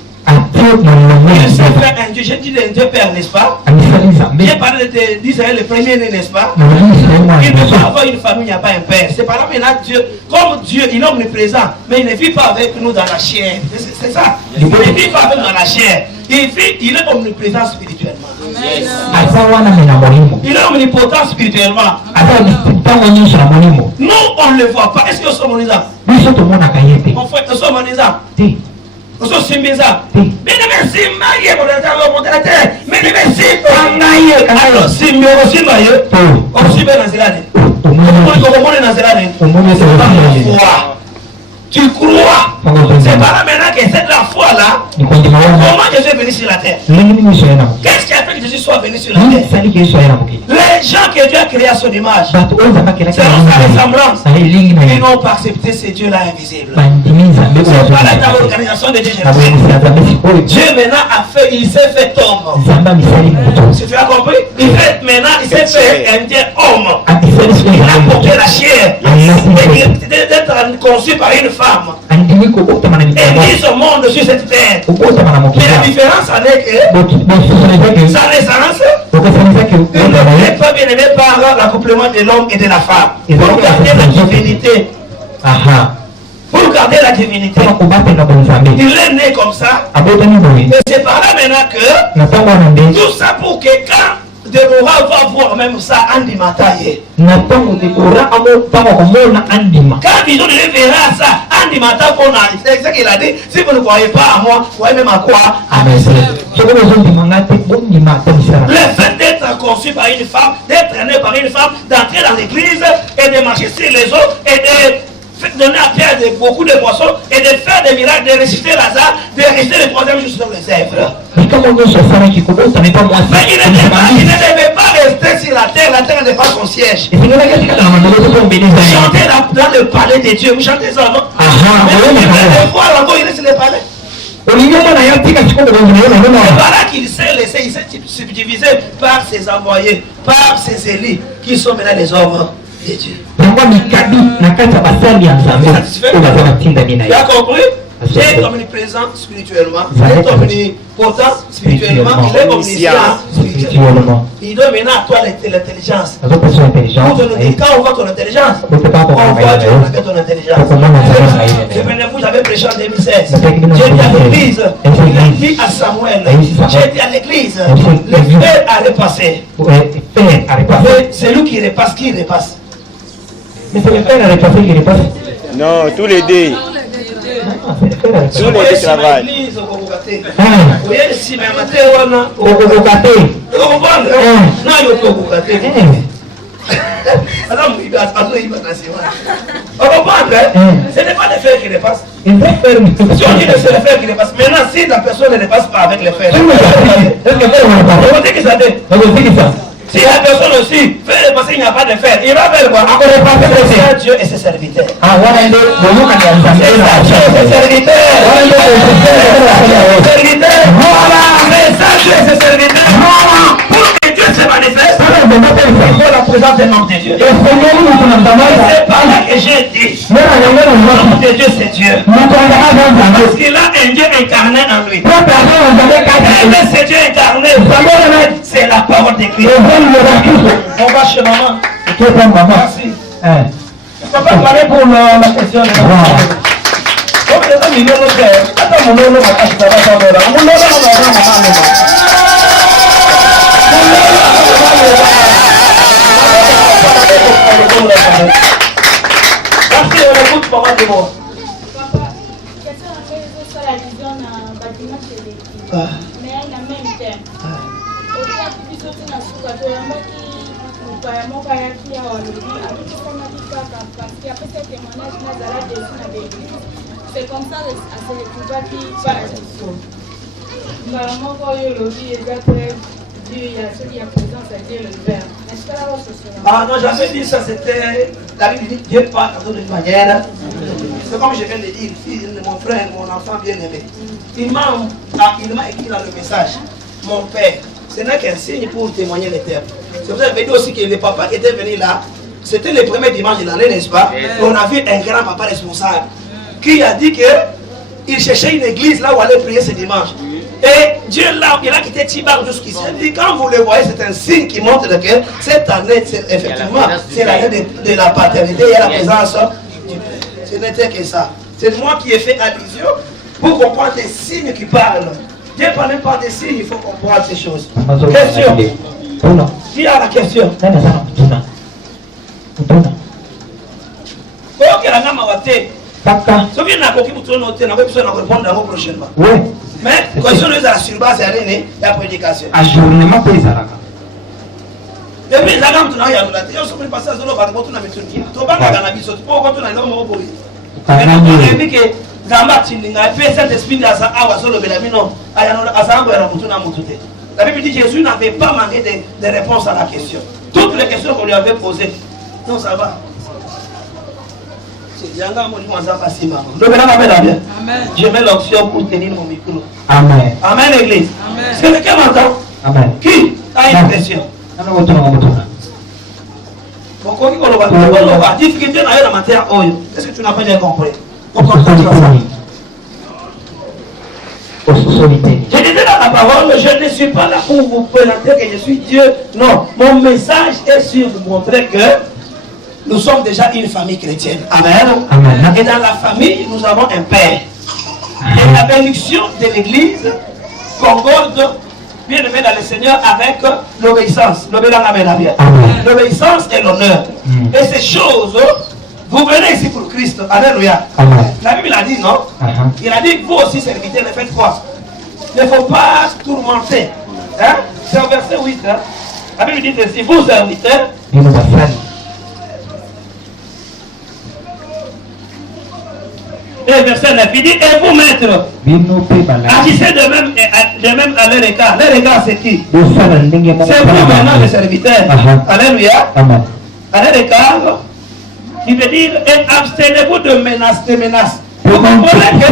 Il s'est fait un Dieu, j'ai dit un Dieu Père, n'est-ce pas? J'ai parlé d'Israël, le premier-né, n'est-ce pas? Il ne peut pas avoir une famille, il n'y a pas un père. C'est par là maintenant Dieu, comme Dieu, il est omniprésent, mais il ne vit pas avec nous dans la chair. C'est ça. Il ne vit pas avec nous dans la chair. Il est omniprésent spirituellement. Il est omnipotent spirituellement. Nous, on ne le voit pas. Est-ce que nous sommes omniscients? On fait que nous sommes omniscients. Nous sommes simbiza. Mais merci, Maïe, pour le temps de la terre. Mais merci, Maïe. Alors, si nous aussi, Maïe, on s'y met dans la terre. On est dans la terre. Tu crois? C'est pas là maintenant que c'est la foi là. Comment Jésus est venu sur la terre? Qu'est-ce qui a fait que Jésus soit venu sur la terre? Les gens que Dieu a créés à son image, selon sa ressemblance, ils n'ont pas accepté ce Dieu-là invisible. C'est pas là dans l'organisation de Dieu. Dieu maintenant a fait, il s'est fait homme. Si tu as compris? Il s'est fait un Dieu homme. Il a porté la chair. D'être conçu par une femme. Et mise au monde sur cette terre. Mais la différence avec sa naissance, il n'est pas bien aimé par l'accouplement de l'homme et de la femme. Pour garder la divinité. Pour garder la divinité. Il est né comme ça. Et c'est par là maintenant que tout ça pour que quand Déborah va voir même ça Andimataye. Quand ils ont verra ça Andimata, c'est ce qu'il a dit. Si vous ne croyez pas à moi, vous croyez même à quoi? Le fait d'être conçu par une femme, d'être né par une femme, d'entrer dans l'église et de marcher sur les eaux et de donner à Pierre beaucoup de poissons et de faire des miracles, de ressusciter Lazare, de rester le troisième jour sur les œuvres. Mais il ne devait pas rester sur la terre n'est pas son siège. Chanter dans le palais de Dieu, vous chantez ça, non? Mais vous voir encore, il est sur le palais. C'est voilà qu'il s'est laissé, il s'est subdivisé par ses envoyés, par ses élus, qui sont maintenant les hommes de Dieu. Tu as compris? Il est omniprésent spirituellement, il est omnipotent spirituellement, il est omniscient spirituellement. Il donne maintenant à toi l'intelligence. Pour te dire, quand on voit ton intelligence, on voit Dieu avec ton intelligence. J'avais prêché en 2016. J'ai dit à l'église, il a dit à Samuel, j'ai dit à l'église, le fer a repassé. C'est lui qui repasse, qui repasse. Mais c'est le fer a repassé qui repasse. Non, tous les deux. Tout le monde travaille. Ce n'est pas les fers qui les passent. Si on dit que c'est les fers qui les passent, maintenant si la personne ne les passe pas avec les fers, on dit que ça fait. Si la personne aussi fait passer, il n'y a pas de fer, il va faire quoi? C'est Dieu et ses serviteurs. C'est ses serviteurs. Mais ça, Dieu et ses serviteurs. Pour que Dieu se manifeste, il faut la présence des membres de Dieu. C'est pas là que j'ai dit. L'homme de Dieu, c'est Dieu. Parce qu'il a un Dieu incarné en lui. Et c'est Dieu incarné. C'est la parole de Christ. On va chez maman. Merci. Je ne peux pas parler pour la question de Merci, on écoute maman de moi. Papa, question à faire sur la vision d'un bâtiment chez l'équipe. Mais il a même terme. Au cas où tu sortes dans ce cas, tu as un qui a parce qu'après ce témoignage, c'est comme ça à ce retrouver qui parle. Ah non, j'avais dit ça, c'était la Bible dit Dieu parle d'une manière. C'est comme je viens de dire, fils de mon frère, mon enfant bien-aimé. Il m'a écrit dans le message, mon père, ce n'est qu'un signe pour témoigner les termes. C'est pour ça que je veux dire aussi que le papa qui était venu là, c'était le premier dimanche de l'année, n'est-ce pas? On a vu un grand papa responsable qui a dit qu'il cherchait une église là où aller prier ce dimanche. Et Dieu là, il a quitté Tibar jusqu'ici. Il dit, quand vous le voyez, c'est un signe qui montre que cette année, effectivement, c'est l'année de la paternité et la présence. Ce n'était que ça. C'est moi qui ai fait allusion pour comprendre les signes qui parlent. Dieu ne parle même pas des signes, il faut comprendre ces choses. Question. Qui a la question? Mais quand on est à la surbasse, il y a prédication. Ajournement pour les Arabes. Depuis les Arabes, il y a la télé, on passe à zone, on va retourner à Turquie. On va pas dans la bisote, on va retourner à l'homme au bout. Mais on a dit que Zamba Tindinga, il fait cet esprit de la Awa Solo Belamino, à Zambo et à Mutuna Mutute. La Bible dit que Jésus n'avait pas manqué de réponses à la question. Toutes les questions qu'on lui avait posées. Non, ça va. Je mets l'option pour tenir mon micro. Amen. Amen, l'église. Est-ce que quelqu'un m'entend? Amen. Qui a une question? Difficulté dans la matière. Est-ce que tu n'as pas bien compris? Je disais dans la parole, je ne suis pas là pour vous présenter que je suis Dieu. Non, mon message est sur vous montrer que nous sommes déjà une famille chrétienne. Amen. Amen. Et dans la famille, nous avons un père. Et la bénédiction de l'église concorde, bien aimé dans le Seigneur, avec l'obéissance. L'obéissance et l'honneur. Et ces choses, vous venez ici pour Christ. Alléluia. La Bible a dit, non? Il a dit, vous aussi, serviteurs, ne faites quoi? Il ne faut pas tourmenter. Hein? C'est au verset 8. Hein? La Bible dit ceci, vous, serviteurs, et verset 9, il dit, et vous maîtres, agissez de même à leur égard. Leur égard, c'est qui? C'est vous maintenant les serviteurs. Alléluia. À leur égard, il veut dire, et abstenez-vous de menaces. Vous comprenez que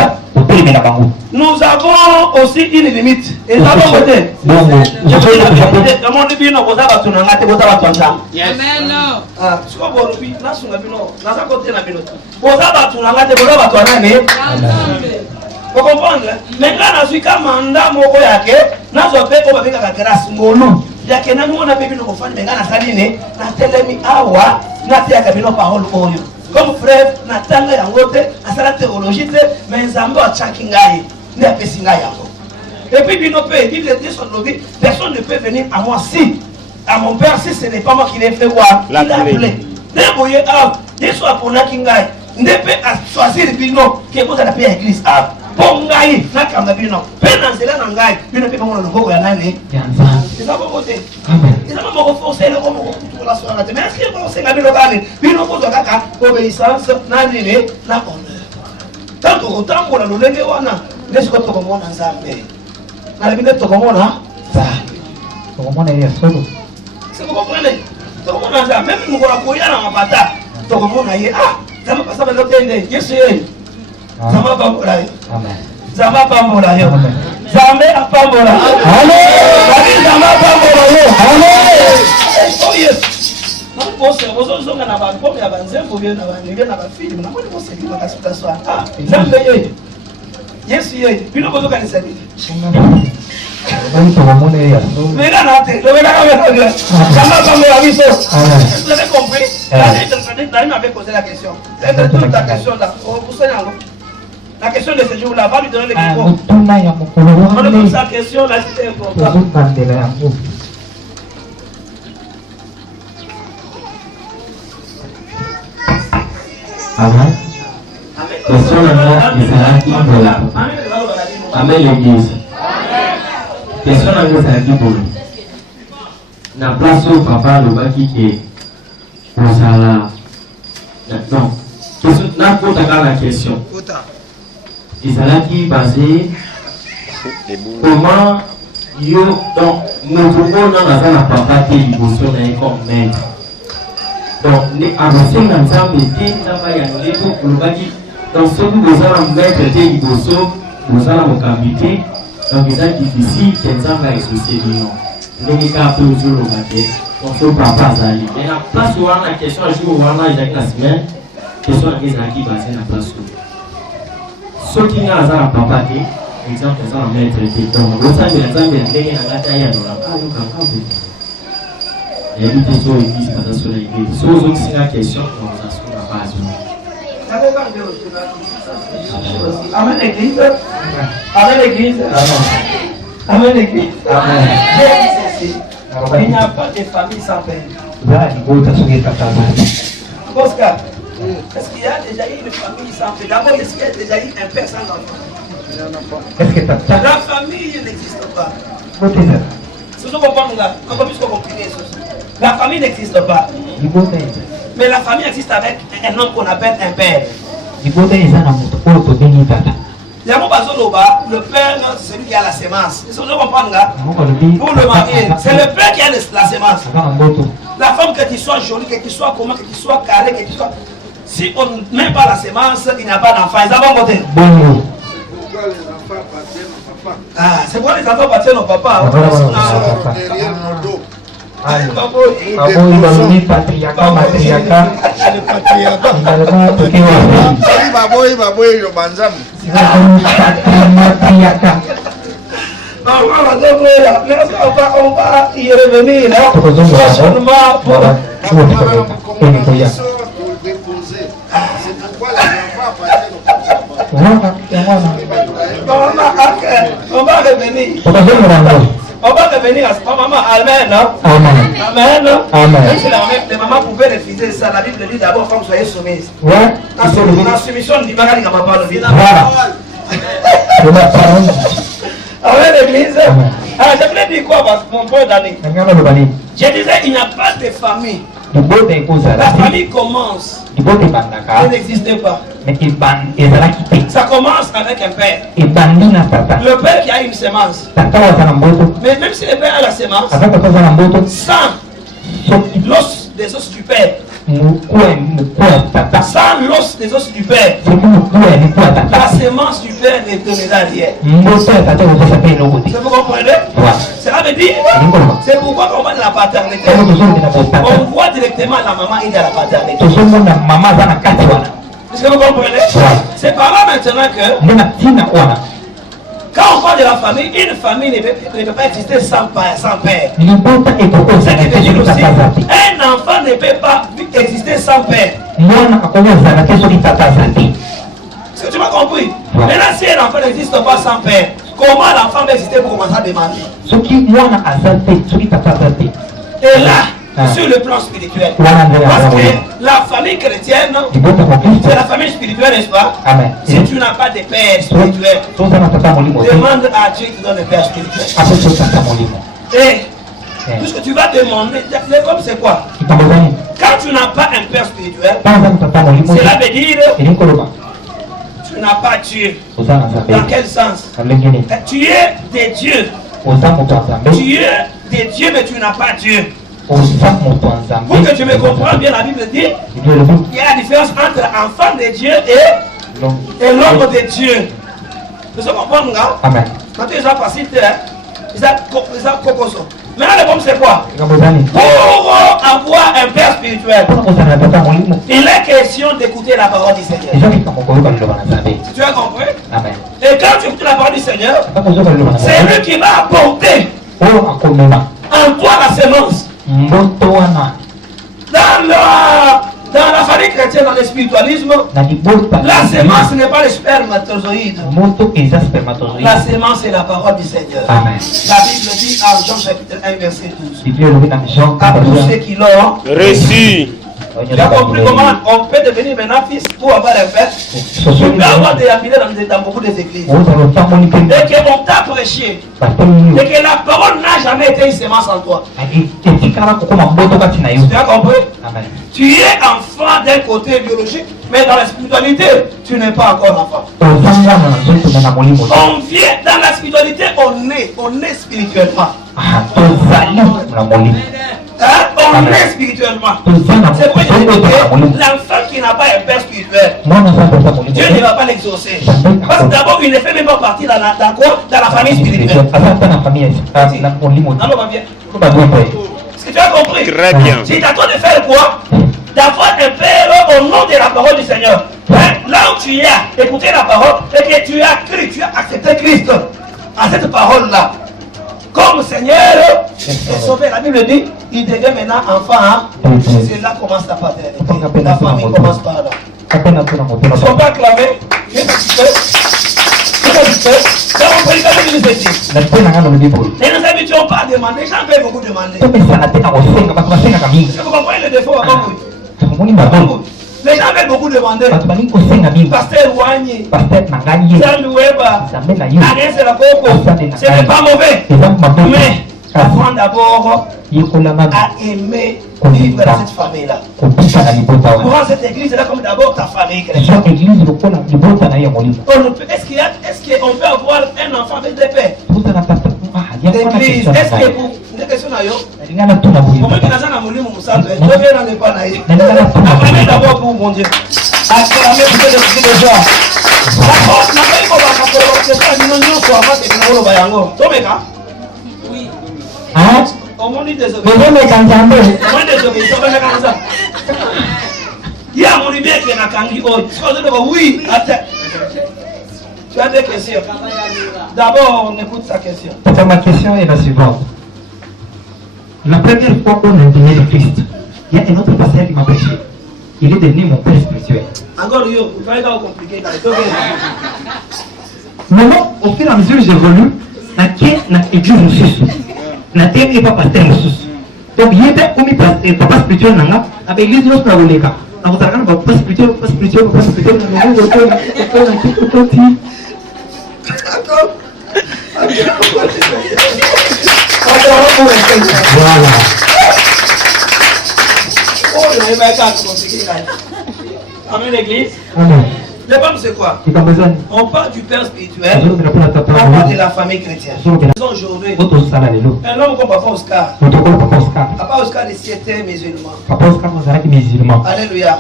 nous avons aussi une limite. Et nous avons voté. Vous comprenez? Maintenant, je suis comme mandat moko yake, nazo pe ko babika grâce ngolu. Yake na mona bebi no kofani mengana saline, na telemi awa, na tia kabino parole oyo. Comme frère, Nathan et Angote, à la théologie, mais Zambo a Tchakingaï, n'est pas Singaï. Et puis, personne ne peut venir à moi si, à mon père, si ce n'est pas moi qui l'ai fait voir, il a appelé. Dès que vous avez dit, soit pour Nakingaï, ne peut choisir bino que vous allez payer l'église à pongai na kanga bino pena nzela na ngai bino pe mona loboko ya nani c'est ça bon côté c'est ça mon renforcer le comme tout la soirée mais est-ce que vous savez bino bani bino ko to kaka obéissance nani ne na honneur tant que autant pour la lolenge wana laisse ko to ko mona nzambe na bino to ko mona ça to ko mona ya solo c'est vous comprenez to ko mona nzambe même nous ko la koya na mapata to ko mona ye ah zama pasa ba lotende yesu ye zama ba mora ye amen zama ba mora ye amen zama ba mora amen zama ba mora ye amen oh yes non posso vous zonga na ba ko ya banzembo bien na ba nige na ba fili na ko posso ki makasuka so ah zambe ye yesu ye bino ko zoka ni sabi mira na te lo verá que zama ba mora biso vous avez compris David m'avait posé la question. C'est toute ta question là. La question de ce jour-là, va lui donner l'équipe. On lui pose sa question là, c'était important. Amen. Question là, Amen l'église. Question là, c'est pour nous. Na place au papa le baki qui Rosala. Non. N'a pas la question. Isalaki basé. Comment yo donc nous pouvons dans la papa qui émotion comme maître. Donc les avancées dans ça mettez ça va y aller pour le baki. Donc ce que vous allez mettre des émotions, vous allez vous habiter. Donc c'est difficile que ça va associer non. Les cas toujours au maquet. Donc, il ne faut pas passer. Mais la place où on a la question, je vais voir la semaine, question qui est basée la place où. Ceux qui n'ont pas la papa, exemple, ça va mettre des temps. Le sang de l'exemple de l'église, on a taillé dans la part, on a campé. Il y a des questions qui sont dans sur l'église. Ceux autres, c'est la question, on va sur la base. Amen l'église. Amen l'église. Amen l'église. Amen. Il n'y a pas de famille sans père. Oscar, est-ce qu'il y a déjà eu une famille sans père? D'abord, est-ce qu'il y a déjà eu un père sans enfant? La famille n'existe pas. C'est ce qu'on comprend là. On peut plus comprendre. La famille n'existe pas. Mais la famille existe avec un homme qu'on appelle un père. Le père, c'est celui qui a la sémence. C'est ce que vous comprenez. Pour le marier, c'est le père qui a la sémence. La femme, que tu sois jolie, que tu sois comment, que tu sois carré, que tu sois. Si on ne met pas la sémence, il n'y a pas d'enfant. Ils ont voté. C'est pourquoi les enfants appartiennent au papa. Derrière nos dos. On va y revenir prochainement pour déposer. C'est pourquoi les enfants appartiennent au papa. On va revenir. On va revenir à ce moment. Amen. Amen. Amen. Amen. Même si les mamans pouvaient refuser ça, la Bible dit d'abord, femme, soyez soumise. La soumission dit, Magali n'a pas parlé. Amen, l'église. Alors, je voulais dire quoi, mon point d'année? Je disais, il n'y a pas de famille. La famille commence. Elle n'existe pas. Ça commence avec un père. Le père qui a une sémence. Mais même si le père a la sémence, sans l'os des os du père, sans l'os des os du père, la sémence du père ne donnera rien. Vous comprenez? Cela veut dire, c'est pourquoi on va de la paternité. On voit directement la maman et à la paternité. Est-ce que vous comprenez? C'est par là maintenant que quand on parle de la famille, une famille ne peut pas exister sans père. Ce qui veut dire aussi, un enfant ne peut pas exister sans père. Est-ce que tu m'as compris? Maintenant, si un enfant n'existe pas sans père, comment l'enfant va exister pour commencer à demander? Et là, sur le plan spirituel. Parce que la famille chrétienne, c'est la famille spirituelle, n'est-ce pas? Amen. Si tu n'as pas de père spirituel, demande à Dieu qui donne le père spirituel. Et tout ce que tu vas demander, comme c'est quoi? Quand tu n'as pas un père spirituel, cela veut dire tu n'as pas Dieu. Dans quel sens? Tu es des dieux. Tu es des dieux, mais tu n'as pas Dieu. Pour que tu me comprennes bien, la Bible dit il y a la différence entre enfant de Dieu et l'homme de Dieu. Tu sais comprendre, là? Amen. Quand tu es facile, ça cocoso. Maintenant, le problème, c'est quoi? Pour avoir un père spirituel, il est question d'écouter la parole du Seigneur. Tu as compris? Amen. Et quand tu écoutes la parole du Seigneur, c'est lui qui va apporter en toi la semence. Dans la famille chrétienne, dans le spiritualisme, la semence n'est pas le spermatozoïde. La semence est la parole du Seigneur. Amen. La Bible dit en Jean chapitre 1 verset 12. À tous ceux qui l'ont Reçu. tu as compris comment on peut devenir maintenant fils pour avoir un père? Tu peux avoir déambulé dans beaucoup des églises. Et qu'on t'a prêché. Et que la parole n'a jamais été une semence en toi. Tu as compris? Amen. Tu es enfant d'un côté biologique, mais dans la spiritualité, tu n'es pas encore enfant. On vient dans la spiritualité, on est spirituellement. On est spirituellement. C'est pour que l'enfant qui n'a pas un père spirituel, Dieu ne va pas l'exaucer. Parce que d'abord, il ne fait même pas partie dans la famille spirituelle. Alors, est-ce que tu as compris? Très bien. C'est à toi de faire quoi? D'avoir un père au nom de la parole du Seigneur. Là où tu as écouté la parole et que tu as cru, tu as accepté Christ à cette parole-là. Comme Seigneur est sauvé, la Bible dit, il devient maintenant enfant. C'est là commence la paternité. La famille commence par là. Ils ne sont pas acclamés. Je vais et nous n'habituons pas à demander. Les gens veulent beaucoup demander. Vous comprenez le défaut avant vous? Les gens veulent beaucoup demander. Pasteur Ouagné, Saloueba, Agnès Rakoko, ce n'est pas mauvais. Mais apprends d'abord à aimer vivre dans cette famille-là. Pour cette église-là comme d'abord ta famille chrétienne. Est-ce qu'on peut avoir un enfant avec des pères? L'église, est-ce que vous... Une question à yo? Comment tu n'as pas voulu mon sang? Je viens dans le panaï. Acclamez d'abord pour mon Dieu. Acclamez pour que les gens. D'accord, n'a pas eu qu'on va faire ça. Nous nous sommes pas que nous allons bayango. Tomeka? Oui. Hein? Au monde désolé. Au monde désolé. Ça va faire ça. Il y a mon libère qui est na kangi oh. Oui. Attends. Tu as des questions. D'abord, on écoute sa question. Ma question est la suivante. La première fois qu'on a donné le Christ, il y a un autre pasteur qui m'a prêché. Il est devenu mon père spirituel. Encore, vous fallait pas compliquer. Maintenant, au fur et à mesure, j'évolue. Dans l'église, dans la terre, il n'y a pas pasteur. Donc, il y a un papa spirituel, avec l'église, nous avons les cas. Nous avons un papa spirituel, D'accord. Voilà. Oh, il n'y a pas de compliqué. Amen, l'église. Amen. Le peuple, c'est quoi? On parle du père spirituel, on parle de la famille chrétienne. Aujourd'hui, un homme comme Papa Oscar, Papa Oscar était musulman. Alléluia.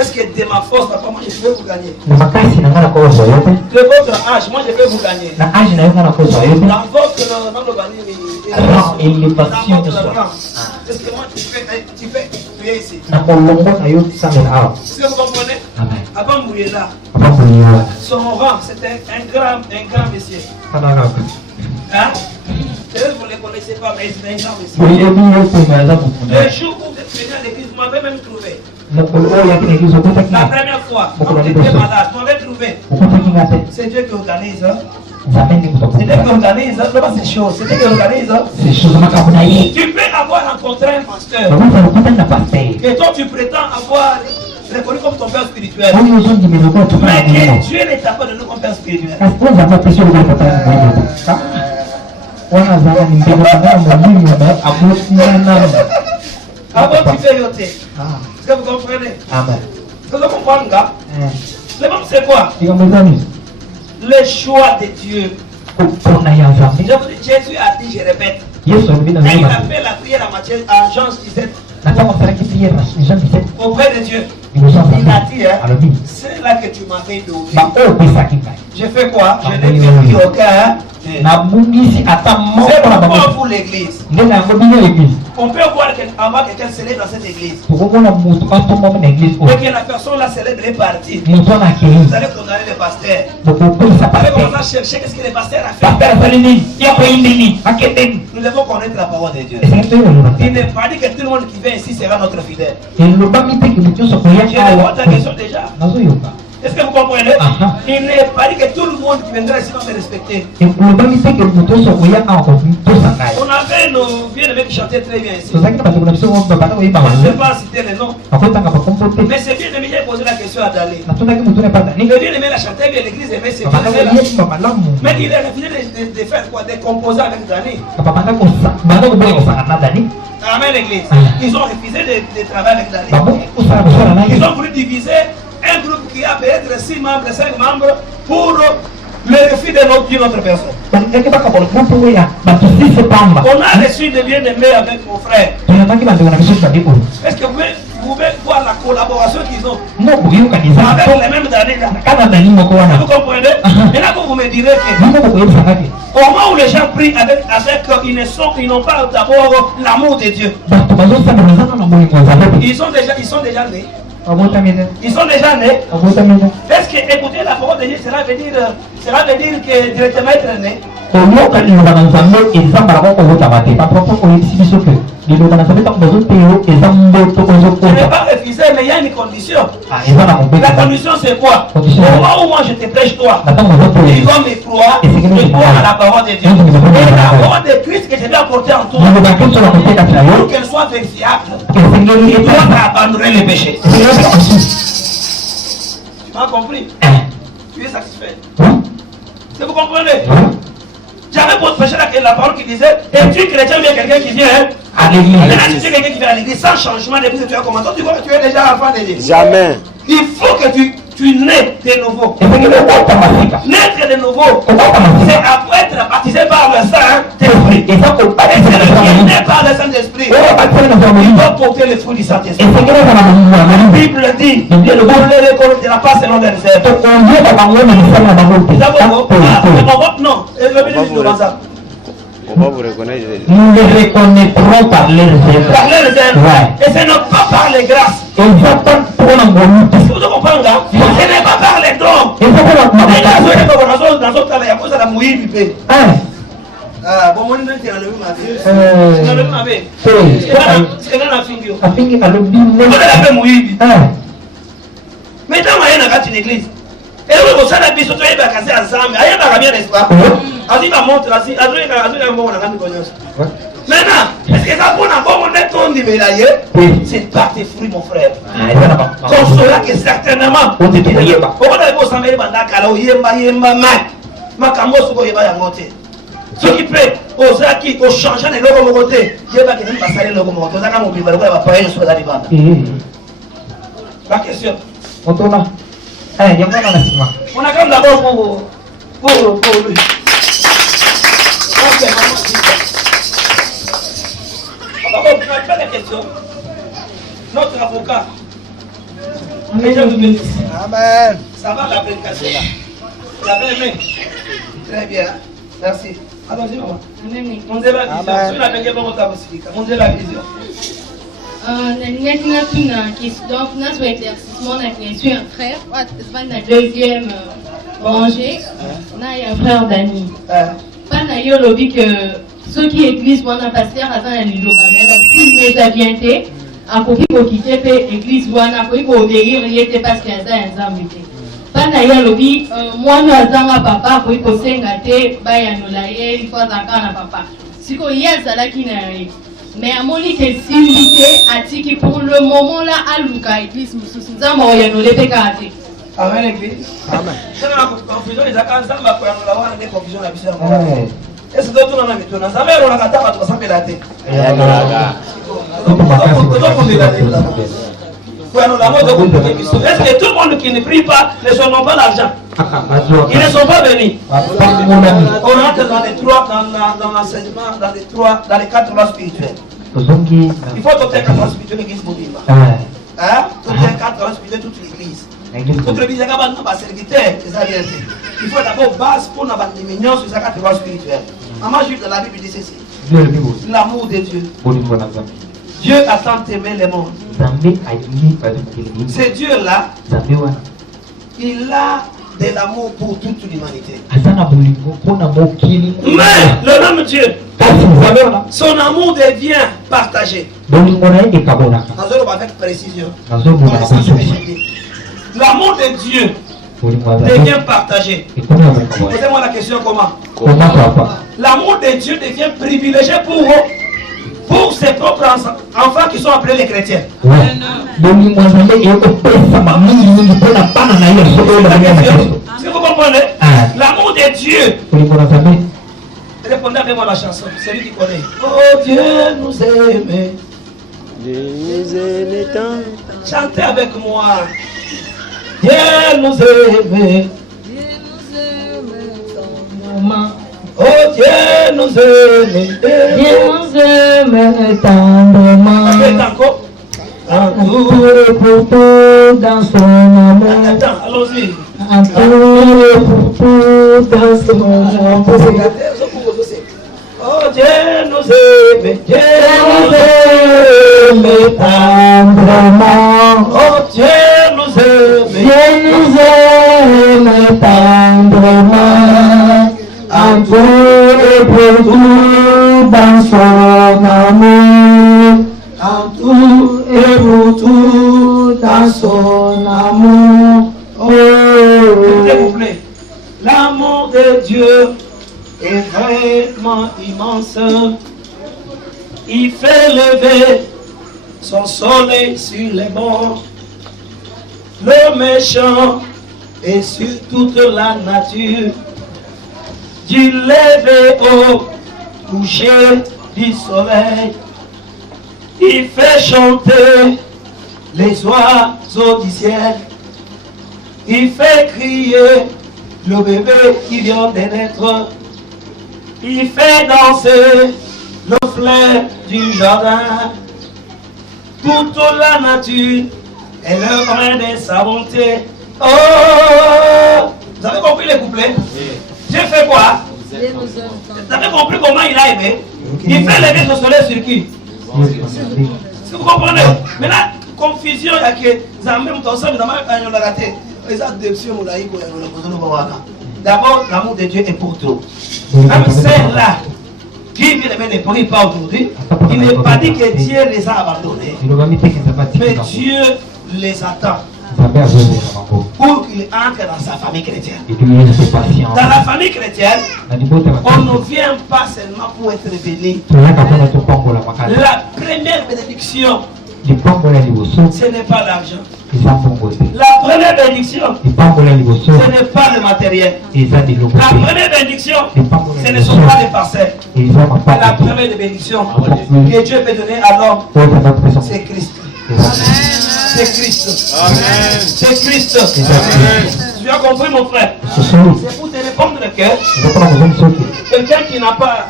Est-ce que de ma force, papa, moi je peux vous gagner? De votre âge, moi je peux vous gagner. Dans votre est-ce que moi tu peux tuer ici? Est-ce que vous comprenez? Avant Mouyela, son rang c'était un grand monsieur. Hein? Peut-être vous ne le connaissez pas, mais c'est un grand monsieur. Le jour où vous êtes venu à l'église, vous m'avez même trouvé. La première fois, quand vous étiez malade, vous m'avez trouvé. C'est Dieu qui organise. C'était qui organise, c'est chaud. C'était qui organise. Tu peux avoir rencontré un pasteur. Et toi, tu prétends avoir reconnu comme ton père spirituel. Mais que Dieu ne t'a pas donné comme père spirituel. Avant, tu fais yoter. Est-ce que vous comprenez? Amen. Est-ce que vous comprenez, gars? Le monde, c'est quoi? Le choix de Dieu. Je vous dis, Jésus a dit, je répète. Et il a fait la prière en Jean 17. Auprès de Dieu. Il a dit, c'est là que tu m'avais donné. Je fais quoi? Je n'ai pris aucun. C'est pourquoi pour l'église. On peut voir quelqu'un célèbre dans cette église. Et que la personne là célèbre est partie. Vous allez condamner le pasteur. Vous allez commencer à chercher qu'est-ce que le pasteur a fait. Nous devons connaître la parole de Dieu. Il n'est pas dit que tout le monde qui vient ici sera notre fidèle. Je réponds à ta question déjà. Est-ce que vous comprenez? Il n'est pas dit que tout le monde qui viendra ici va me respecter. On avait nos bien-aimés qui chantaient très bien ici. Je ne sais pas citer les noms. Mais c'est bien-aimé, j'ai posé la question à Dalé. Le bien-aimé la chantait bien, l'église aimait ses bien-aimés. Mais il a refusé de faire quoi? De composer avec Dani. Amen, l'église. Ils ont refusé de travailler avec Dani. Ils ont voulu diviser un groupe qui a peut-être 6 membres, 5 membres pour le refus de notre personne. On a reçu des bien-aimés avec mon frère. Est-ce que vous pouvez voir la collaboration qu'ils ont avec les mêmes années là? Vous comprenez? Et là, vous me direz que au moment où les gens prient avec ils n'ont pas d'abord l'amour de Dieu. Ils sont déjà nés. Ils sont déjà nés. Est-ce que écouter la parole de Dieu, cela veut dire que directement être né? Je n'ai pas refusé, mais il y a une condition. La condition c'est quoi? Au moment où moi je te prêche toi, ils vont me croire, à la parole de Dieu. Et la parole de Christ que je vais apporter en toi, pour qu'elle soit vérifiable, il doit abandonner les péchés. Tu m'as compris? Tu es satisfait? Est-ce que vous comprenez? J'avais pour prêcher la parole qui disait, es-tu chrétien ou bien quelqu'un qui vient à l'église? Maintenant, tu sais quelqu'un qui vient à l'église sans changement depuis que tu as commencé. Tu vois que tu es déjà enfant de Dieu. Jamais. Il faut que tu nais de nouveau. Naître de nouveau, c'est après être baptisé par le Saint-Esprit. Et c'est le qui est né par le Saint-Esprit. Il doit porter le fruit du Saint-Esprit. La Bible dit, on ne les reconnaîtra pas selon leurs œuvres. Non, on va vous reconnaître. Nous les reconnaîtrons par leurs œuvres. Par leurs œuvres. Et ce n'est pas par les grâces. Est-ce que vous comprenez? Ce n'est pas par les dons. Bon, moi, je vais enlever ma vie. Je vais enlever ma vie. C'est que là, la figure. On mais dans ma dans une église. Et oui, vous savez, puis surtout, il va casser ensemble. Il va bien, n'est-ce pas? Il va montrer, il va maintenant, est-ce que ça pour un bon ton c'est pas tes fruits, mon frère. Comme cela que certainement, on te dit, pourquoi vous savez, ce qui peut, au changeant de locomotive, je vais passer le locomotive. La question. On a comme d'abord pour lui. On va faire la question. Notre avocat. Amen. Ça va la prédication là? La belle main. Très bien. Merci. Allons-y, maman. On dit la vision. On dit la vision. Donc, notre éclaircissement, on a reçu un frère, la deuxième rangée, on a un frère Dani. Pas d'ailleurs, on dit que ceux qui église, on a passé à la mais s'il n'est pas bien été, à côté de quitter l'église, on a obéir, il était parce qu'il y a un zambité. Pana ya lobi mwana azanga papa ko ikosenga te baya nolaye il faut zakana papa. Siko yazalaki na ye. Mais amoni ke simité atiki pour le moment là aluka église mususu nzamba oyanole pe kate. Amen l'église. Amen. C'est la confusion les akans nzamba ko yanola wana ne confusion la bisa. Est-ce que tout na mitona nzamba ero na kataba to sambela te. Est-ce que tout le monde qui ne prie pas ne sont pas l'argent? Ils ne sont pas bénis. On rentre dans les trois, dans l'enseignement, dans les quatre lois spirituelles. Il faut tout un quatre spirituel l'église pour vivre. Hein? Tout un quatre spirituel toute l'église. Toute l'église, il y a un serviteur. Il faut d'abord base pour la diminution sur ces quatre lois spirituelles. Maman juive de la Bible dit ceci. L'amour de Dieu. Dieu a tant aimé le monde. Ce Dieu-là, il a de l'amour pour toute l'humanité. Mais le même Dieu, son amour devient partagé. Avec précision. L'amour de Dieu devient partagé. Posez-moi la question comment? L'amour de Dieu devient privilégié pour ses propres enfants qui sont appelés les chrétiens. Est-ce que vous comprenez? L'amour de Dieu. Répondez avec moi la chanson, celui qui connaît. Oh Dieu nous aime. Dieu nous aime tant. Chantez avec moi. Dieu nous aime. Dieu nous aime tant. Oh Dieu nous aime. Dieu nous aime tendrement. Entouré pour tout dans son amour. Attends, allons-y. Entouré pour tout dans son amour. Oh Dieu nous aime. Dieu nous aime tendrement. Oh Dieu nous aime. Dieu nous aime tendrement. Entouré pour tout dans son amour. Entouré pour tout dans son amour. Oh, s'il vous plaît. L'amour de Dieu est vraiment immense. Il fait lever son soleil sur les bords. Le méchant et sur toute la nature. Du lever au coucher du soleil, il fait chanter les oiseaux du ciel, il fait crier le bébé qui vient de naître, il fait danser le fleur du jardin, toute la nature est l'œuvre de sa bonté. Oh, vous avez compris les couplets? Dieu fait quoi? Vous avez compris comment il a aimé? Il fait lever son soleil sur qui? Si vous comprenez? Maintenant, confusion, il y a que d'abord, l'amour de Dieu est pour tout. Même celle-là qui ne prie pas aujourd'hui, il n'est pas dit que Dieu les a abandonnés. Mais Dieu les attend pour qu'il entre dans sa famille chrétienne. Dans la famille chrétienne, on ne vient pas seulement pour être béni. La première bénédiction, ce n'est pas l'argent. La première bénédiction, ce n'est pas le matériel. La première bénédiction, ce ne sont pas des parcelles. La première bénédiction que Dieu peut donner à l'homme, c'est Christ. C'est Christ. Amen. C'est Christ. Amen. Tu as compris, mon frère? C'est pour te répondre le cœur. Quelqu'un qui n'a pas.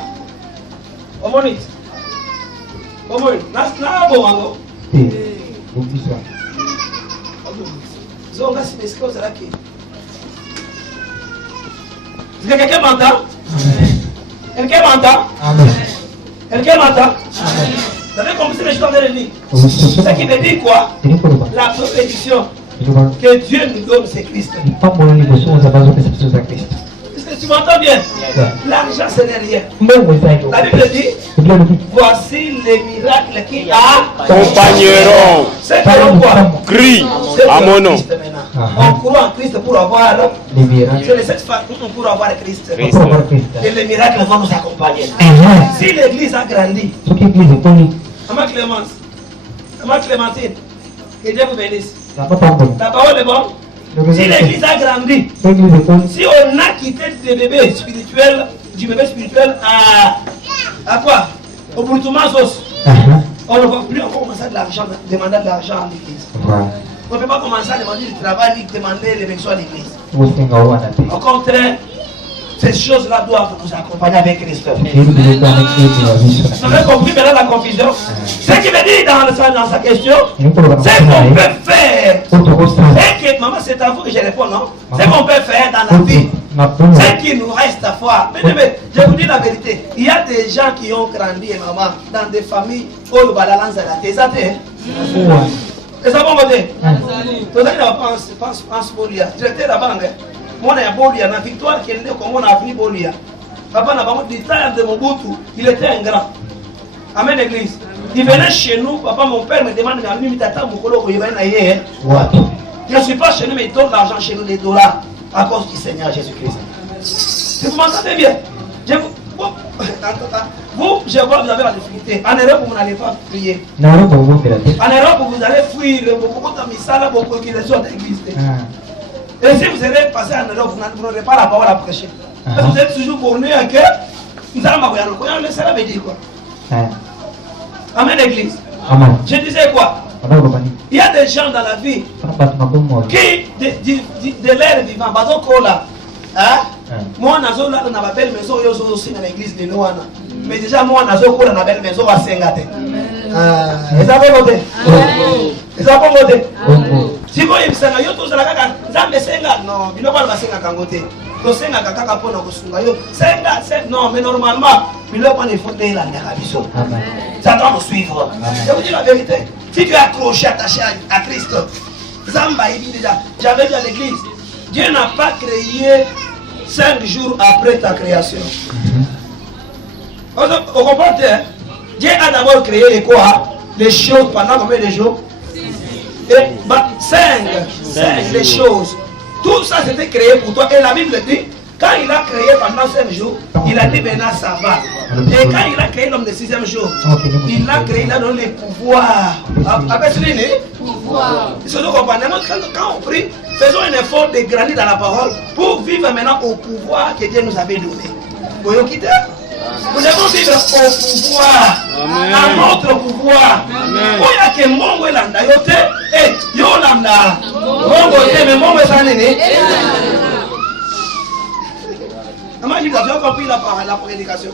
Comment dit? Comment dit? Est-ce que quelqu'un m'entend? Quelqu'un m'entend? Quelqu'un m'entend? Vous avez compris ce que je suis en train de dire? Ce qui veut dire quoi? La bénédiction que Dieu nous donne, c'est Christ. Est-ce que Tu m'entends bien? L'argent, ce n'est rien. La Bible dit, voici les miracles qui accompagneront. C'est quoi? Crie à mon nom. On croit en Christ pour avoir les miracles. Je ne sais pas pour avoir Christ. Et les miracles vont nous accompagner. Si l'église a grandi, Maman Clémence, Maman Clémentine, que Dieu vous bénisse. La parole est bonne. Si l'église a grandi, si on a quitté du bébé spirituel à quoi? Au Burtumasos, on ne va plus commencer de l'argent, demander de l'argent à l'église. On ne peut pas commencer à demander du travail ni demander l'élection à l'église. Au contraire, ces choses-là doivent nous accompagner avec Christ. Vous avez compris maintenant la confusion? Ce qui veut dire dans sa question, c'est qu'on peut faire. C'est que, maman, c'est à vous que je réponds, non? C'est qu'on peut faire dans la vie. C'est qui nous reste à voir. Mais je vous dis la vérité. Il y a des gens qui ont grandi, maman, dans des familles où le balance à la tête. Et ça va voter. Tout le monde pense pour lui. Directeur de la banque. Moi, il y a Bolia, la victoire qui est née comme on a appris Bolia. Papa n'a pas dit de Mobutu, il était un grand. Amen, l'église. Il venait chez nous, papa, mon père me demande, je ne suis pas chez nous, mais il donne l'argent chez nous, des dollars, à cause du Seigneur Jésus-Christ. Si vous m'entendez bien, vous, je vois que vous avez la difficulté. En Europe, vous n'allez pas prier. En Europe, vous allez fuir, beaucoup qui les autres églises. Et si vous allez passer en Europe, vous n'aurez pas la parole à prêcher. Parce que vous êtes toujours borné à cœur. Nous allons voir le ça veut dire quoi? Amen, l'église. Je disais quoi? Il y a des gens dans la vie qui, de l'air vivant, moi, je suis dans ma belle maison, je suis aussi dans l'église de Noana. Mais déjà, moi, je suis dans ma belle maison à Sengate. Ils ont voté. Ils ont voté. Si vous avez dit, non, il ne va pas se kangote. Non, mais normalement, il ne va pas fonder la nerabiso. Ça doit nous suivre. Je vous dis la vérité. Si tu es accroché, attaché à Christ, Zamba, il dit déjà, j'avais dit à l'église, Dieu n'a pas créé 5 jours après ta création. Vous comprenez? Dieu a d'abord créé les quoi? Les choses pendant combien de jours? 5 les choses. Tout ça c'était créé pour toi. Et la Bible dit, quand il a créé pendant 5 jours, il a dit maintenant ça va. Et quand il a créé l'homme de 6e jour, il a créé, il a donné les pouvoirs. Avec ce pouvoir. Quand on prie, faisons un effort de grandir dans la parole pour vivre maintenant au pouvoir que Dieu nous avait donné. Vous voyez quitter? Nous devons vivre au pouvoir, à notre pouvoir. Il y a que mon Wélanda, yote, et Yolanda, mon côté, mais mon Wélanda. Comment tu as compris la prédication?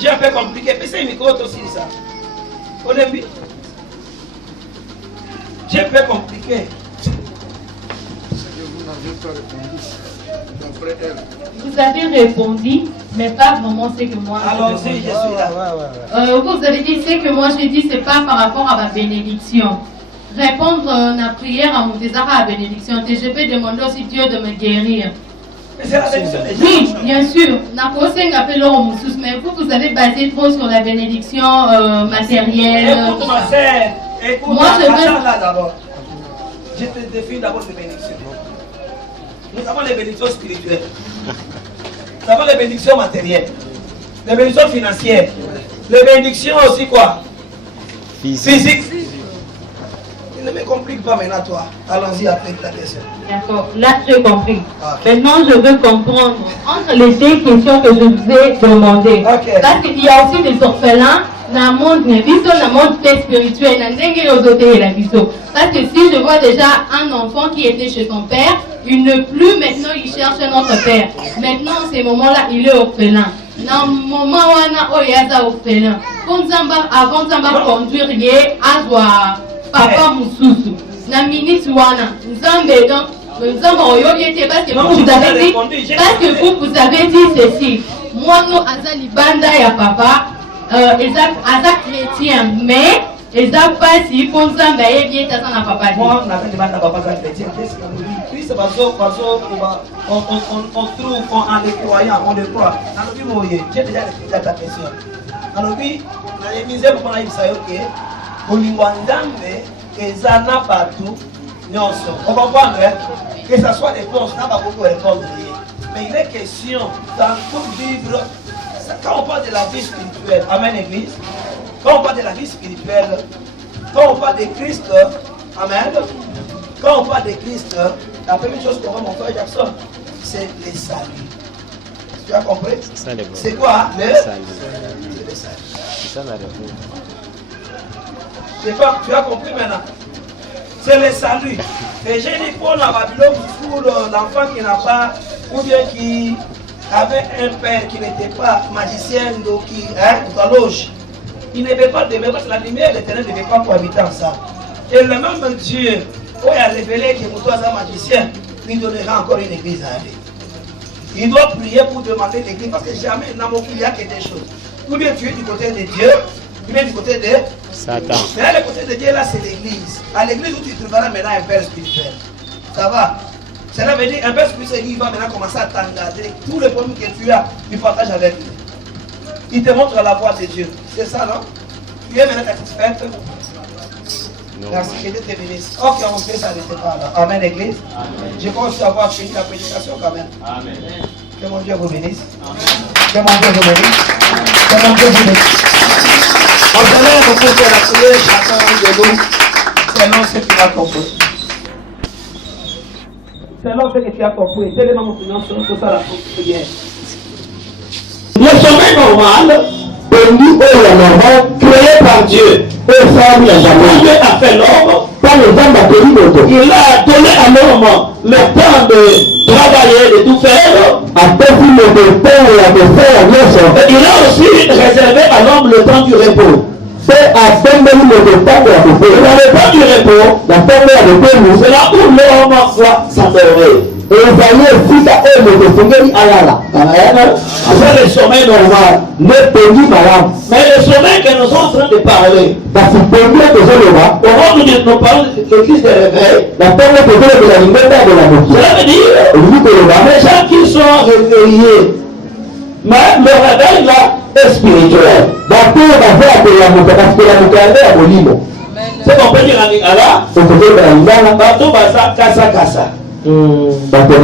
J'ai un peu compliqué, mais c'est un micro aussi ça. Au début, j'ai un peu compliqué. Vous avez répondu, mais pas vraiment ce que moi alors, si, je suis là. Vous avez dit ce que moi j'ai dit, c'est pas par rapport à ma bénédiction. Répondre à la prière à mon désir à la bénédiction, et je vais demander aussi Dieu de me guérir. Oui, bien sûr. Mais vous avez basé trop sur la bénédiction matérielle. Écoute ma sœur, écoute moi je veux là d'abord. Je te défie d'abord les bénédictions. Nous avons les bénédictions spirituelles. Nous avons les bénédictions matérielles. Les bénédictions financières. Les bénédictions aussi quoi? Physiques. Il ne me complique pas maintenant toi. Allons-y après ta question. D'accord, là j'ai compris. Maintenant je veux comprendre entre les deux questions que je vous ai demandées. Parce qu'il y a aussi des orphelins dans le monde, dans le monde spirituel, parce que si je vois déjà un enfant qui était chez son père, il ne plus maintenant il cherche un autre père. Maintenant, en ces moments-là, il est orphelin. Dans le moment où il est orphelin, avant de conduire, il est à papa Moussoussou. Dans minute wana, Nzambe donc, parce que vous avez dit ceci. Moi, nous, Azali Banda et papa. Azak chrétien, mais Ezak pas si pour Nzambe bien à papa. Moi, on a fait des papa chrétien. l'église, on trouve en les croyant, on le croit. J'ai déjà répondu à ta question. Alors oui, dans l'église, on a dit ça, ok. Olingwandambe, Ezana partout, Nyonso. On comprend, que ce soit des forces, n'a pas beaucoup de répondre. Mais il est question, dans tout vivre, quand on parle de la vie spirituelle, amen église, quand on parle de la vie spirituelle, quand on parle de Christ, amen, quand on parle de Christ, la première chose qu'on va mon frère Jackson, c'est le salut. Tu as compris? C'est quoi le salut? C'est le salut. C'est ça la réponse. Tu as compris maintenant? C'est le salut. Et j'ai dit pour la Babylone, pour l'enfant qui n'a pas, ou bien qui avait un père qui n'était pas magicien, donc qui est dans loge. Il ne devait pas demeurer, parce que la lumière de l'éternel ne devait pas cohabiter ensemble. Et le même Dieu, où il a révélé que Moutoua est un magicien, lui donnera encore une église à aller. Il doit prier pour demander l'église, parce que jamais il n'y a que des choses. Ou bien tu es du côté de Dieu, ou bien du côté de Satan. Mais là, le côté de Dieu, là, c'est l'église. À l'église où tu trouveras maintenant un père spirituel. Ça va? Cela veut dire un père spirituel, il va maintenant commencer à t'engager. Tous les problèmes que tu as, il partage avec lui. Il te montre la voie de Dieu. C'est ça, non? Tu es maintenant satisfaite? Merci, que Dieu te bénisse. Ok, on peut s'arrêter par là. Amen, église. Amen. Je pense avoir fini la prédication quand même. Amen. Que mon Dieu vous bénisse. Que mon Dieu vous bénisse. Que mon Dieu vous bénisse. On se lève pour faire la prière, chacun de nous, selon ce qu'il a compris. Selon ce que tu as compris, c'est les mamans qui nous sont tous à la prière. Le sommeil normal, Béni est le normal créé par Dieu. Et ça, Dieu a fait l'homme par le temps d'appeler l'autre. Il a donné à l'homme le temps de travailler, de tout faire. Après, il le temps de faire, il a aussi réservé à l'homme le temps du repos. C'est à peine le temps de la repos. Le temps du repos, la fin de la repos, c'est là où l'homme va s'endormir. Et vous voyez, si ça est le sommeil à la c'est le sommeil normal, le pays malade. Mais le sommeil que nous sommes en train de parler, parce que pour nous, nous parlons de l'église de réveil, la peine de la liberté de la mort. Cela veut dire, les gens qui sont réveillés, mais le réveil là est spirituel. Donc, tout va faire que la mort, parce que la mort est à Bolimo. C'est qu'on peut dire à l'Ingala, on peut dire à l'Ingala, bateau, kasa. Bateau,